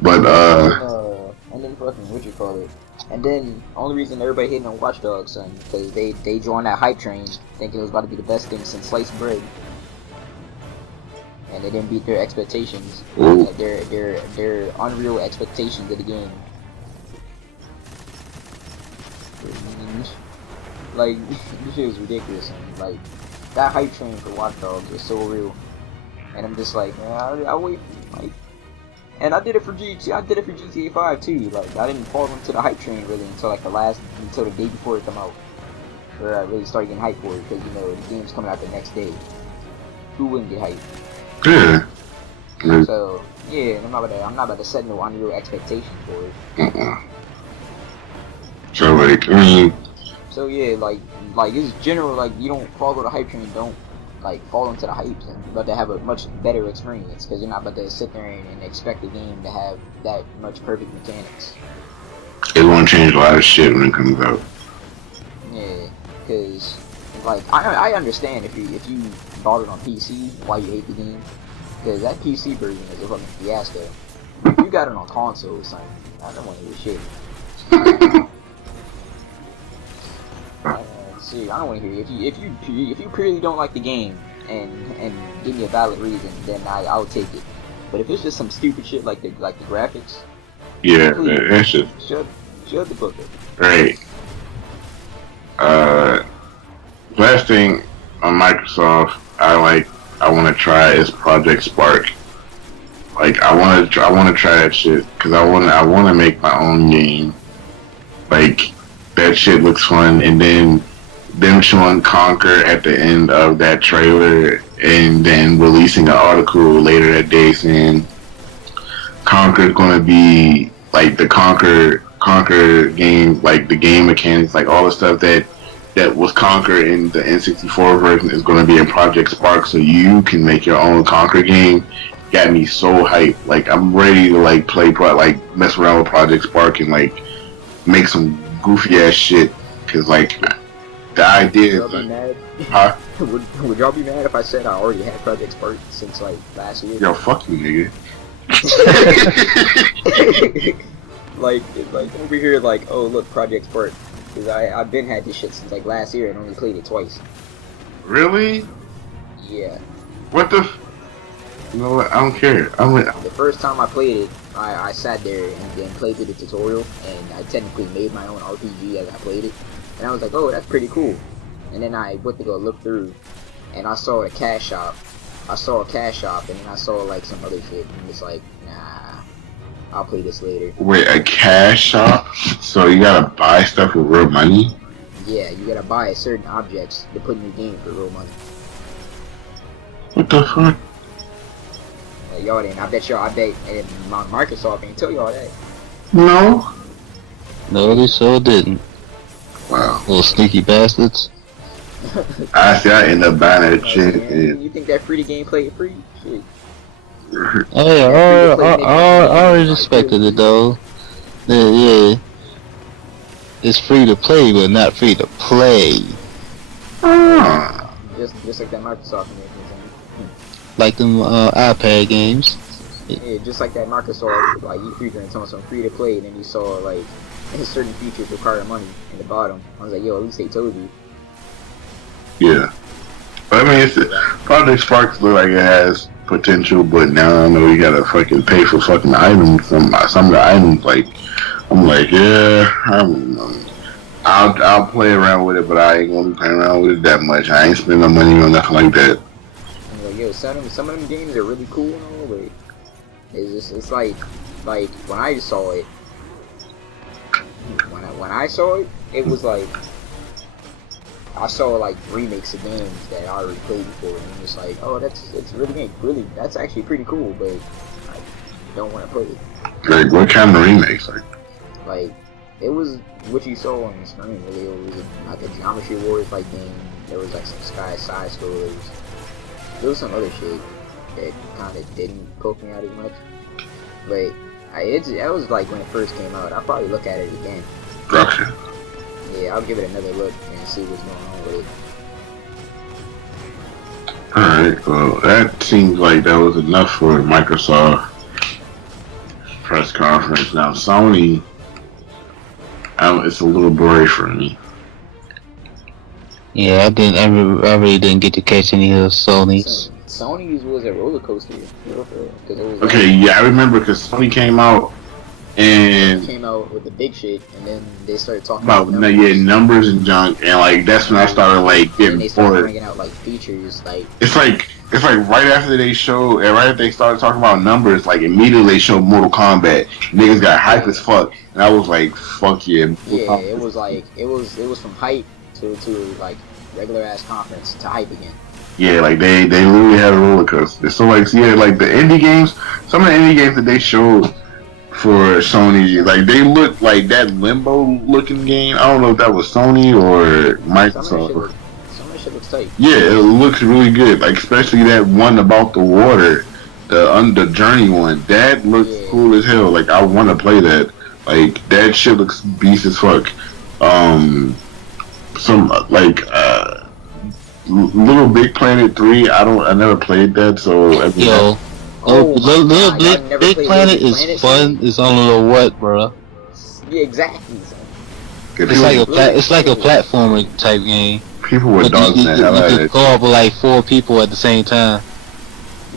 But and then fucking what you call it? And then only reason everybody hating on Watch Dogs, son, because they joined that hype train, thinking it was about to be the best thing since sliced bread, and they didn't beat their expectations. Like, their unreal expectations of the game. Like this shit was ridiculous, and like. That hype train for Watch Dogs was so real, and I'm just like, man, I'll wait, like, and I did it for GTA 5 too. Like, I didn't fall into the hype train really until the day before it come out, where I really started getting hyped for it because the game's coming out the next day. Who wouldn't get hyped? yeah. So yeah, I'm not about to set no unreal expectations for it. So like, I mean. So yeah, like it's general, like you don't follow the hype train, don't like fall into the hypes, and you're about to have a much better experience because you're not about to sit there and expect the game to have that much perfect mechanics. It won't change a lot of shit when it comes out. Yeah, because like I understand if you bought it on PC why you hate the game, because that PC version is a fucking fiasco. If you got it on console or something, I don't want to hear shit. See, I don't want to hear you. If you purely don't like the game and give me a valid reason, then I'll take it. But if it's just some stupid shit like the graphics, yeah, please, that's just shut the book up. right. Last thing on Microsoft, I want to try is Project Spark. Like I want to try that shit because I want to make my own game. Like that shit looks fun, and then them showing Conquer at the end of that trailer, and then releasing an article later that day saying Conquer's gonna be like the Conquer game, like the game mechanics, like all the stuff that was Conquer in the N64 version is gonna be in Project Spark, so you can make your own Conquer game. Got me so hyped. Like I'm ready to like mess around with Project Spark and like make some goofy ass shit. Cause like the idea is huh? Would y'all be mad if I said I already had Project Spark since like last year? Yo, fuck you, nigga. like over here, like, oh look, Project Spark, because I've been had this shit since like last year and only played it twice. Really? Yeah. What the? You know what? I don't care. The first time I played it, I sat there and then played through the tutorial, and I technically made my own RPG as I played it, and I was like, oh, that's pretty cool. And then I went to go look through, and I saw a cash shop. And then I saw like some other shit, and it's like, nah, I'll play this later. Wait, a cash shop? So you gotta buy stuff with real money? Yeah, you gotta buy certain objects to put in your game for real money. What the fuck? Y'all didn't. I bet Microsoft ain't tell y'all that. No. No, they sure didn't. Wow. Little sneaky bastards. I end up buying that shit. You think that free to gameplay is free? Shit. Oh yeah, I already respected it though. Yeah. It's free to play, but not free to play. Just like that Microsoft game. Like them iPad games. Yeah, just like that Microsoft, like you featuring some free to play, and then you saw like certain features require money in the bottom. I was like, yo, at least they told you. Yeah. But I mean, Project Sparks look like it has potential, but now I know you gotta fucking pay for fucking items. Some of the items, like, I'm like, yeah, I'll play around with it, but I ain't gonna be playing around with it that much. I ain't spending no money on nothing like that. I'm like, yo, some of them games are really cool and all, but it's like when I saw it, when I saw it, it was like I saw like remakes of games that I already played before, and I'm just like, oh, really, that's actually pretty cool, but I don't want to play it. Like, what kind of remakes? Like, it was what you saw on the screen. Really, it was like a Geometry Wars like game. There was like some side scrollers. There was some other shit that kind of didn't poke me out as much, but that was like when it first came out. I'll probably look at it again. Gotcha. Yeah, I'll give it another look and see what's going on with it. Alright, well, that seems like that was enough for Microsoft press conference. Now, Sony, it's a little blurry for me. Yeah, I really didn't get to catch any of Sony's. Sony's was a roller coaster. Okay, yeah, I remember because Sony came out and with the big shit, and then they started talking about numbers and junk, and like that's when I started like getting bored. Bringing out like features, like it's like right after they showed, and right after they started talking about numbers, like immediately they showed Mortal Kombat. Niggas got hype as fuck, and I was like, fuck yeah. Yeah, it was like it was from hype to like regular ass conference to hype again. Yeah, like they literally had a roller coaster. So like yeah, like the indie games, some of the indie games that they showed for Sony, like they look like that Limbo looking game. I don't know if that was Sony or Microsoft. Some of that shit looks tight. Yeah, it looks really good. Like especially that one about the water, the Journey one. That looks cool as hell. Like I want to play that. Like that shit looks beast as fuck. Some like Little Big Planet 3. I never played that, so yo. Little Big Planet is fun. It's on a little what, bro? Yeah, exactly. It's like a platformer type game. People were dogging that hell out of it. You can go up with like 4 people at the same time.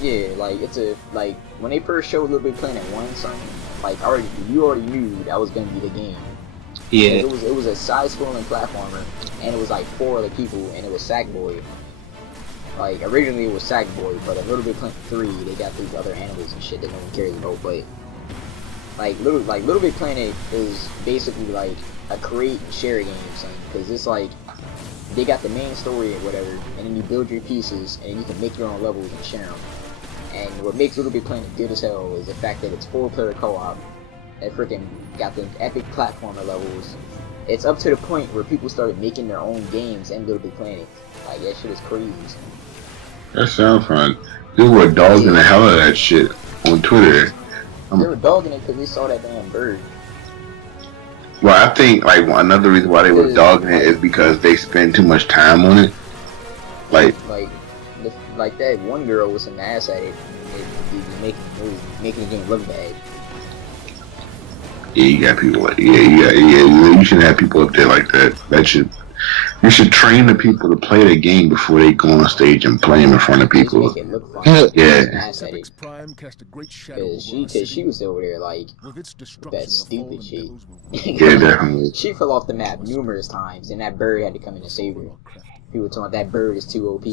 Yeah, like it's like when they first showed Little Big Planet 1, something like you already knew that was gonna be the game. Yeah. It was a side-scrolling platformer, and it was like 4 other people, and it was Sackboy. Like, originally it was Sackboy, but a Little Big Planet 3, they got these other animals and shit that no one cares about, but Little Big Planet is basically like a create and share game, son, because it's like, they got the main story or whatever, and then you build your pieces, and you can make your own levels and share them. And what makes Little Big Planet good as hell is the fact that it's 4-player co-op, that freaking got the epic platformer levels. It's up to the point where people started making their own games in Little Big Planet. Like, that shit is crazy. That sounds fun. People were dogging the hell out of that shit on Twitter. They were dogging it because they saw that damn bird. Well, I think like another reason why they were dogging it is because they spend too much time on it. Like that one girl with some ass at it, making the game look bad. Yeah, you got people like you shouldn't have people up there like that. You should train the people to play the game before they go on stage and play them in front of people. Yeah. Because she was over there like that stupid shit. Yeah, definitely. She fell off the map numerous times, and that bird had to come in and save her. People talking about that bird is too OP.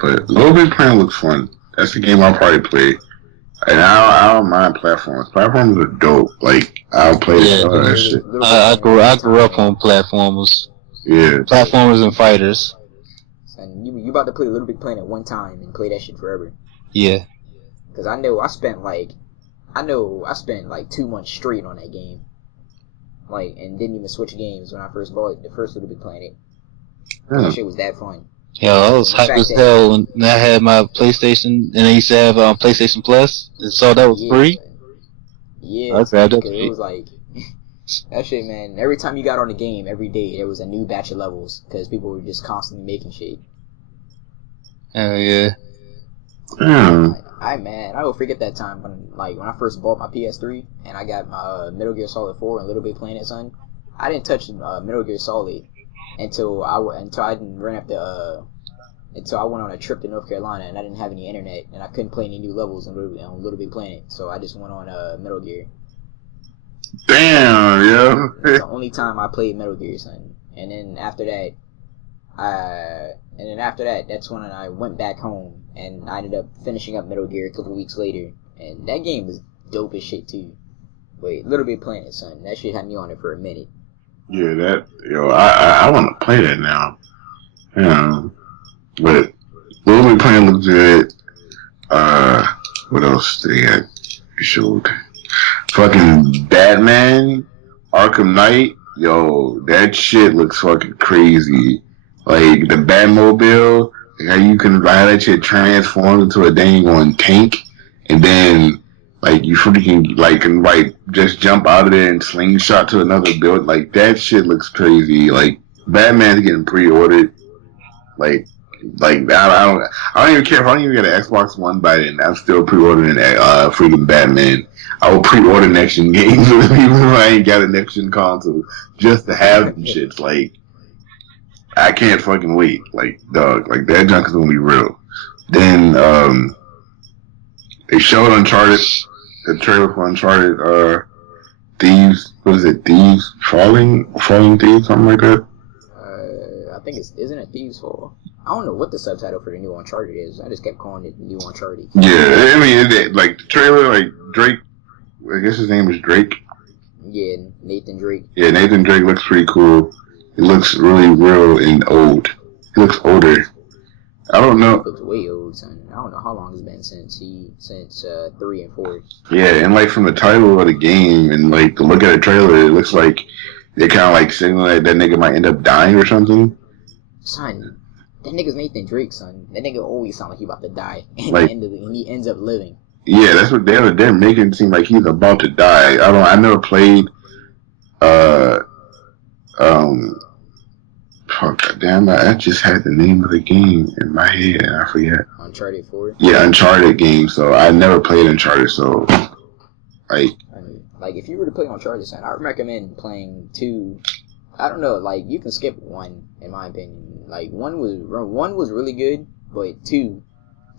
But Little Big Planet looks fun. That's the game I'll probably play. And I don't mind platforms. Platforms are dope. Like, I'll play that shit. I grew up on platformers. Yeah. Platformers and fighters. And you about to play Little Big Planet one time and play that shit forever. Yeah. Because I know I spent like 2 months straight on that game. Like, and didn't even switch games when I first bought the first Little Big Planet. That shit was that fun. Yeah, I was hype as hell when I had my PlayStation, and I used to have PlayStation Plus, and so that was free. Yeah, because it was like, that shit, man, every time you got on the game, every day, there was a new batch of levels, because people were just constantly making shit. Hell yeah. I I will forget that time when I first bought my PS3 and I got my Metal Gear Solid 4 and Little Big Planet, son. I didn't touch Metal Gear Solid until I didn't run up until I went on a trip to North Carolina and I didn't have any internet and I couldn't play any new levels on Little Big Planet, so I just went on Metal Gear. Damn, yeah. That's the only time I played Metal Gear, son. And then after that, that's when I went back home and I ended up finishing up Metal Gear a couple weeks later, and that game was dope as shit too. Wait, Little Big Planet, son, that shit had me on it for a minute. Yeah, I want to play that now. Yeah, but Little Big Planet looks good. What else they had showed? Fucking Batman, Arkham Knight. Yo, that shit looks fucking crazy. Like the Batmobile, how you can ride that shit transform into a dang on tank, and then like you freaking can just jump out of there and slingshot to another building. Like that shit looks crazy. Like Batman's getting pre-ordered. Like I don't even care if I don't even get an Xbox One by then. I'm still pre-ordering freaking Batman. I will pre-order next-gen games even if I ain't got a next-gen console just to have them shits. Like I can't fucking wait. Like dog, like that junk is gonna be real. Then they showed Uncharted, the trailer for Uncharted. Thieves. What is it? Thieves falling thieves, something like that. I think isn't it Thieves Fall? I don't know what the subtitle for the new Uncharted is. I just kept calling it New Uncharted. Yeah, I mean, like the trailer, like Drake. I guess his name is Drake. Yeah, Nathan Drake. Yeah, Nathan Drake looks pretty cool. He looks really real and old. He looks older. I don't know. He looks way old, son. I don't know how long it's been since 3 and 4. Yeah, and like from the title of the game and like the look at the trailer, it looks like they kind of like signaling that nigga might end up dying or something. Son, that nigga's Nathan Drake, son. That nigga always sound like he about to die, and like, he ends up living. Yeah, that's what they're making it seem like he's about to die. I never played. Fuck, goddamn! I just had the name of the game in my head and I forget. Uncharted 4. Yeah, Uncharted game. So I never played Uncharted. So, like if you were to play Uncharted, son, I would recommend playing 2. I don't know, like you can skip 1 in my opinion. Like 1 was really good, but 2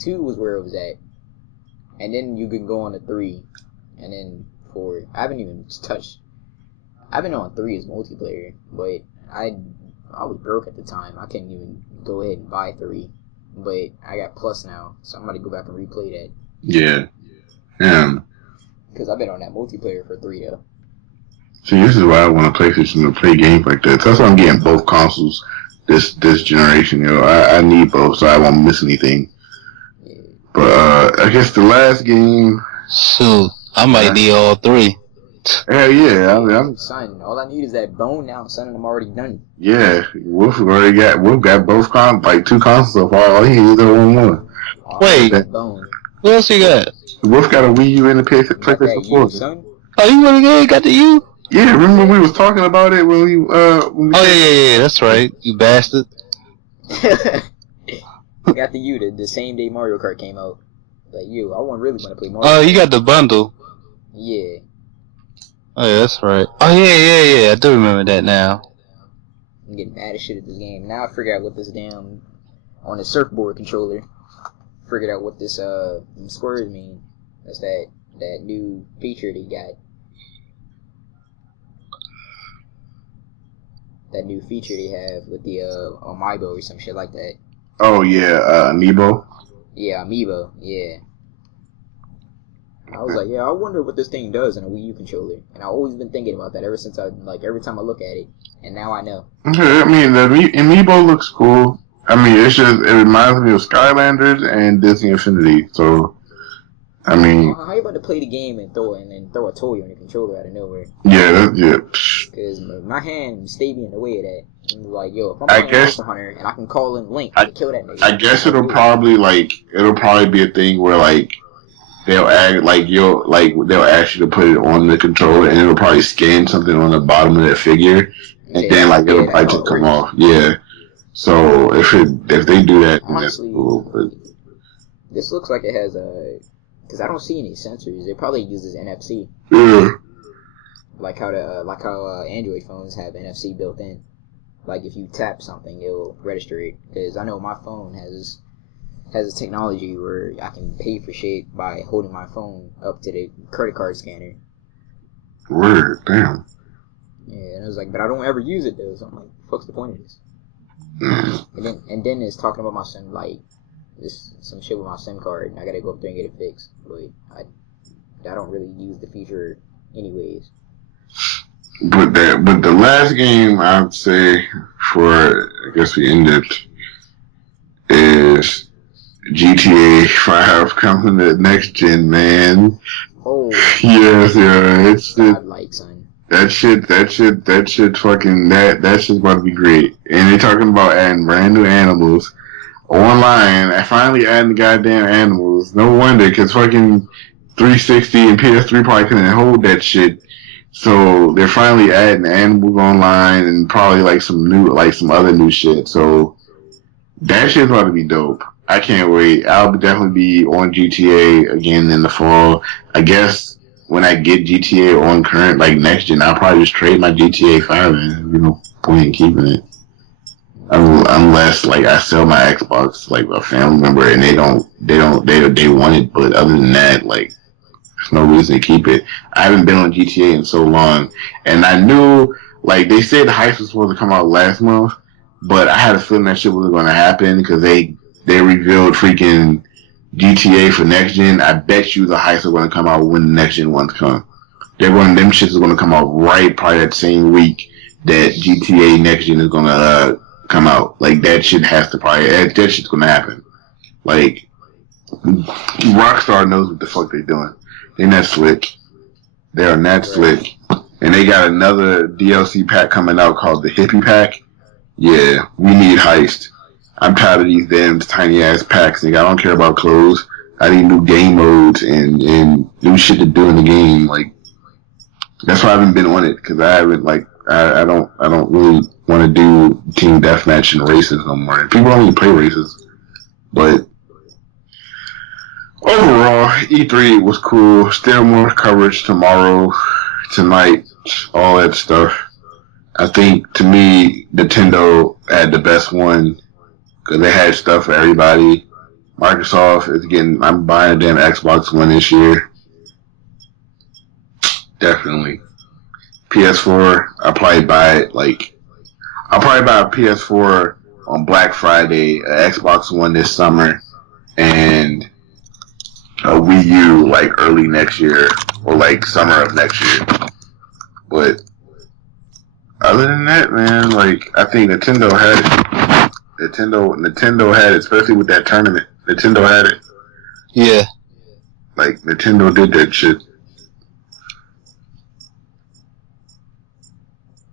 was where it was at. And then you can go on to 3, and then 4. I haven't even touched. I've been on 3 as multiplayer, but I was broke at the time. I couldn't even go ahead and buy 3, but I got Plus now, so I'm gonna go back and replay that. Yeah. Because I've been on that multiplayer for 3 though. See, this is why I want to PlayStation to play games like that. So that's why I'm getting both consoles this generation. You know, I need both, so I won't miss anything. But I guess the last game. Shoot, I might need all 3. Hell yeah, Son, all I need is that bone now, son, and I'm already done. Yeah, Wolf got both like 2 consoles so far. All he needs is one more. Wait, what else you got? Wolf got a Wii U and a PlayStation 4. Son? Oh, you went again? Got the U? Yeah, remember we was talking about it when we oh yeah, that's right, you bastard. I got the U the same day Mario Kart came out. Like you, I really want to play Mario. Oh, you got the bundle. Yeah. Oh yeah, that's right. Oh yeah, I do remember that now. I'm getting mad as shit at this game. Now I figured out what this damn on the surfboard controller. Figured out what this squares mean. That's that new feature they got. That new feature they have with the Amiibo or some shit like that. Oh yeah, Amiibo. Yeah, Amiibo. Yeah. I was like, I wonder what this thing does in a Wii U controller, and I've always been thinking about that ever since every time I look at it, and now I know. I mean, the Amiibo looks cool. I mean, it reminds me of Skylanders and Disney Infinity. So, I mean, how you about to play the game and throw a toy on your controller out of nowhere? Yeah, Because my hand stay in the way of that. And like, yo, if I'm playing Monster Hunter and I can call in Link to kill that nigga, I guess it'll probably be a thing where like they'll ask you to put it on the controller and it'll probably scan something on the bottom of that figure, and then like it'll probably just come off. Yeah. So if they do that, honestly, that's cool. But this looks like it has because I don't see any sensors. It probably uses NFC. Yeah. Like how Android phones have NFC built in. Like if you tap something, it'll register it. Because I know my phone has a technology where I can pay for shit by holding my phone up to the credit card scanner. Word, damn. Yeah, and I was like, but I don't ever use it though. So I'm like, what's the point of this? And then it's talking about my SIM, like some shit with my SIM card, and I gotta go up there and get it fixed. But I don't really use the feature anyways. But the last game I'd say for, I guess we ended, is GTA 5 coming to next gen, man. Oh. Yes, yeah, it's godlike, son. That shit fucking, that shit's about to be great. And they're talking about adding brand new animals online. I finally adding the goddamn animals. No wonder, cause fucking 360 and PS3 probably couldn't hold that shit. So they're finally adding animals online and probably like some other new shit. So that shit's about to be dope. I can't wait. I'll definitely be on GTA again in the fall. I guess when I get GTA on current, like next gen, I'll probably just trade my GTA 5 and, no point in keeping it. Unless like I sell my Xbox like a family member and they want it, but other than that, like, there's no reason to keep it. I haven't been on GTA in so long, and I knew, like, they said the heist was supposed to come out last month, but I had a feeling that shit wasn't going to happen because they revealed freaking GTA for next gen. I bet you the heist are going to come out when the next gen ones come. Them shits are going to come out right probably that same week that GTA next gen is going to come out. Like, that shit has to probably, that shit's going to happen. Like, Rockstar knows what the fuck they're doing. They're not slick. They are not slick. And they got another DLC pack coming out called the Hippie Pack. Yeah, we need heist. I'm tired of these damn tiny ass packs, nigga. I don't care about clothes. I need new game modes and new shit to do in the game. Like, that's why I haven't been on it, because I haven't, like, I don't really want to do team deathmatch and races no more. People don't even play races. But overall, E3 was cool. Still more coverage tomorrow, tonight, all that stuff. I think, to me, Nintendo had the best one because they had stuff for everybody. Microsoft is getting, I'm buying a damn Xbox One this year. Definitely. PS4, I'll probably buy a PS4 on Black Friday, an Xbox One this summer, and a Wii U like early next year or like summer of next year. But other than that, man, like, I think Nintendo had it. Nintendo had it, especially with that tournament. Nintendo had it. Yeah. Like, Nintendo did that shit.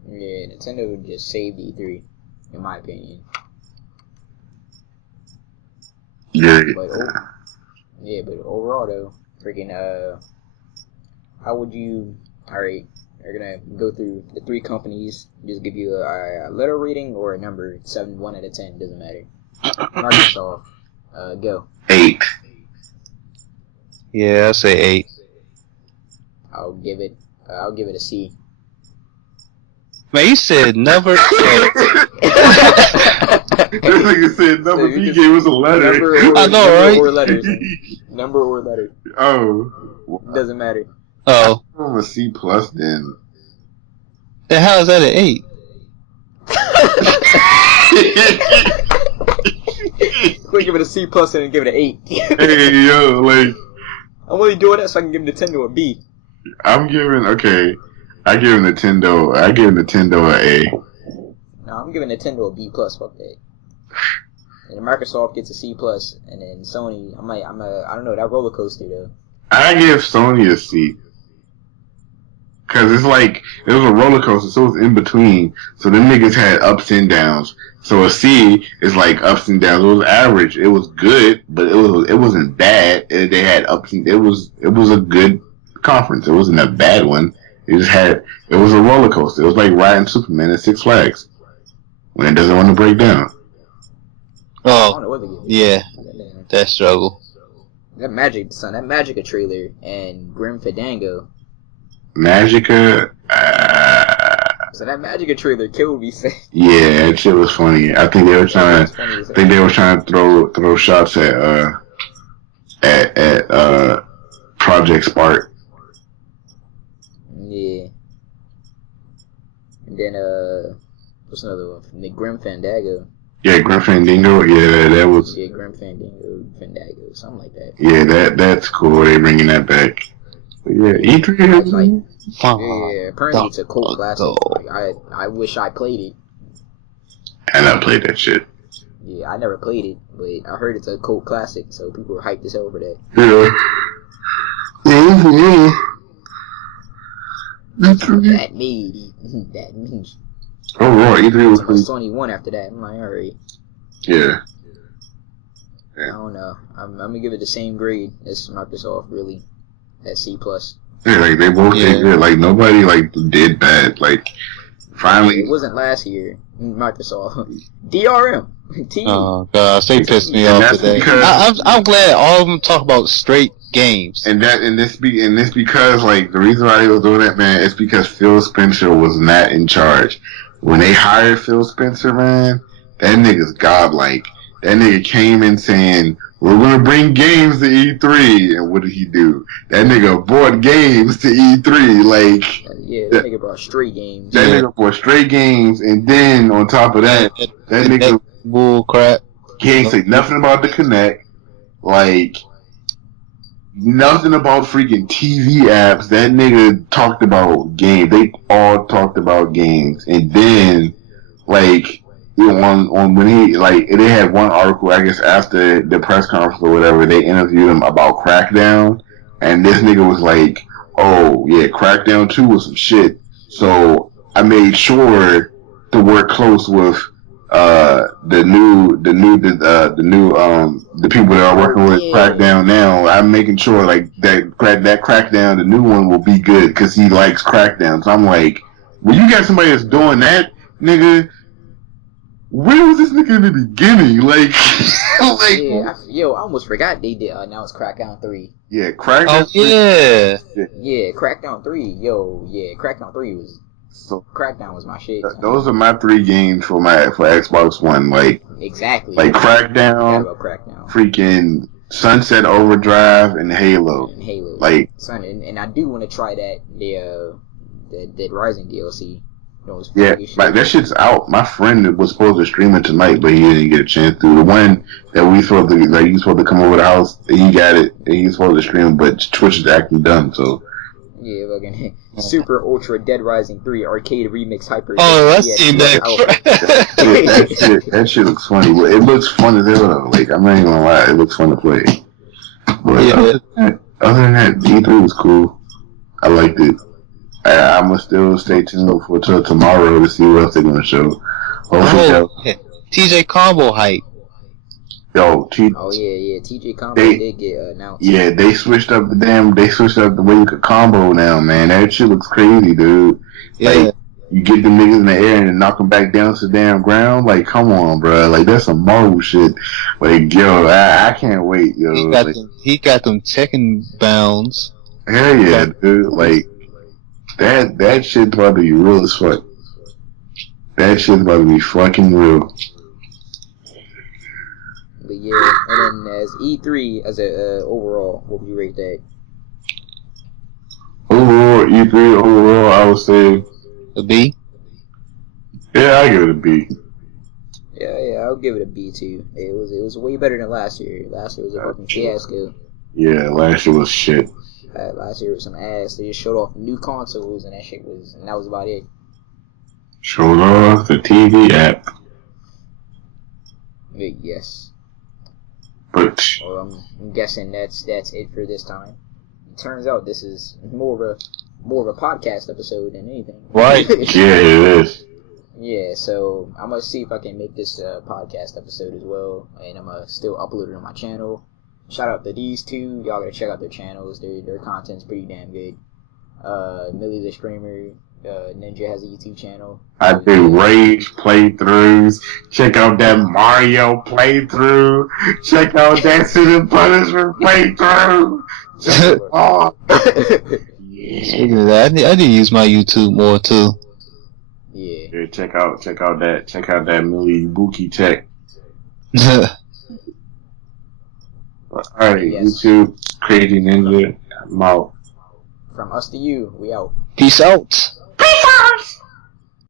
Yeah, Nintendo just saved E3, in my opinion. Yeah. But overall though, freaking, how would you, alright, we're gonna go through the three companies, just give you a letter rating or a number, 1 out of 10, doesn't matter. Microsoft, go. 8. Yeah, I'll say 8. I'll give it a C. Man, you said number 8. This nigga said number, so he gave us a letter. I know, right? Or letters. Number or letter. Oh. Doesn't matter. Oh. I'm a C plus then. Then how is that an 8? Quick, give it a C plus and give it an 8. Hey, yo, like, I'm only doing that so I can give Nintendo a B. I give Nintendo an A. No, I'm giving Nintendo a B plus. Fuck that. And Microsoft gets a C plus, and then Sony, I don't know, that roller coaster though. I give Sony a C. Cause it's like, it was a roller coaster, so it was in between. So them niggas had ups and downs. So a C is like ups and downs. It was average. It was good, but it wasn't bad. They had ups and, it was a good conference. It wasn't a bad one. It was a roller coaster. It was like riding Superman at Six Flags. When it doesn't want to break down. Oh, yeah. That struggle. That Magica trailer and Grim Fandango. Magica. So that Magica trailer killed me. Yeah, that shit was funny. I think they were trying to throw shots at Project Spark. Yeah. And then what's another one? The Grim Fandango. Yeah, Grim Fandango. Yeah, that was. Yeah, Grim Fandango, something like that. Yeah, that's cool. They bringing that back. But yeah, E3 like. Yeah, apparently it's a cult classic. Like, I wish I played it. And I played that shit. Yeah, I never played it, but I heard it's a cult classic, so people were hyped as hell for that. Yeah. That made. Oh, right, E3 was cool. Sony won after that. I'm like, alright. Yeah. I don't know. I'm gonna give it the same grade as Microsoft, really. At C+. Yeah, like, they both did good. Like, nobody, like, did bad. Like, finally. It wasn't last year, Microsoft. DRM. Oh, gosh, they pissed me off today. I'm glad all of them talk about straight games. And this because, like, the reason why they was doing that, man, is because Phil Spencer was not in charge. When they hired Phil Spencer, man, that nigga's godlike. That nigga came in saying, we're gonna bring games to E3, and what did he do? That nigga brought games to E3, like... Yeah, that nigga brought straight games. That nigga brought straight games, and then, on top of that nigga... Bull crap. He ain't say nothing about the Kinect, like... Nothing about freaking TV apps. That nigga talked about games. They all talked about games. And then, like, on when he, like, they had one article, I guess, after the press conference or whatever, they interviewed him about Crackdown. And this nigga was like, oh, yeah, Crackdown 2 was some shit. So, I made sure to work close with the people that are working with Crackdown now. I'm making sure like that Crackdown, the new one, will be good because he likes Crackdown. So I'm like, when you got somebody that's doing that, nigga, where was this nigga in the beginning? Like, I almost forgot they did announce Crackdown 3. Yeah, Crackdown. Oh yeah. Yeah, Crackdown 3. Crackdown 3 was. So Crackdown was my shit. Those are my 3 games for Xbox One. Like exactly. Like Crackdown, freaking Sunset Overdrive, and Halo. Like son, and I do want to try that the Dead Rising DLC. Yeah, like that shit's out. My friend was supposed to stream it tonight, but he didn't get a chance to. The one that we supposed to like, he's supposed to come over the house. He got it, and he's supposed to stream, but Twitch is acting dumb. So. Yeah, fucking Super Ultra Dead Rising 3 Arcade Remix Hyper. Oh, I've seen that. That shit looks funny. It looks fun as hell though. Like, I'm not even gonna lie, it looks fun to play. But other than that, E3 was cool. I liked it. I'm gonna still stay tuned till tomorrow to see what else they're gonna show. TJ Combo hype. Yo, TJ Combo did get announced. Yeah, they switched up the way you could combo now, man. That shit looks crazy, dude. Yeah. Like, you get the niggas in the air and knock them back down to the damn ground. Like, come on, bro. Like, that's some Marvel shit. Like, yo, I can't wait, yo. He got them Tekken bounds. Hell yeah, dude. Like, that shit's about to be real as fuck. That shit's about to be fucking real. But yeah, and then as E3 as a overall, what would you rate that? Overall, E3 I would say a B. Yeah, I give it a B. Yeah, I'll give it a B too. It was way better than last year. Last year was a fucking fiasco. Yeah, last year was shit. Last year was some ass. They just showed off new consoles and that was about it. Showed off the TV app. Yes. But well, I'm guessing that's it for this time. It turns out this is more of a podcast episode than anything. Right. Yeah, it is. Yeah, so I'm gonna see if I can make this podcast episode as well, and I'm gonna still upload it on my channel. Shout out to these two. Y'all gotta check out their channels. Their content's pretty damn good. Millie the streamer, Ninja has a YouTube channel. I do rage playthroughs. Check out that Mario playthrough. Check out that Sin and Punishment playthrough. Oh, yeah. Speaking of that, I need to use my YouTube more too. Yeah. Yeah, check out that Millie Buki check. Alright, Yes. YouTube, Crazy Ninja, I'm out. From us to you, we out. Peace out. Peace out!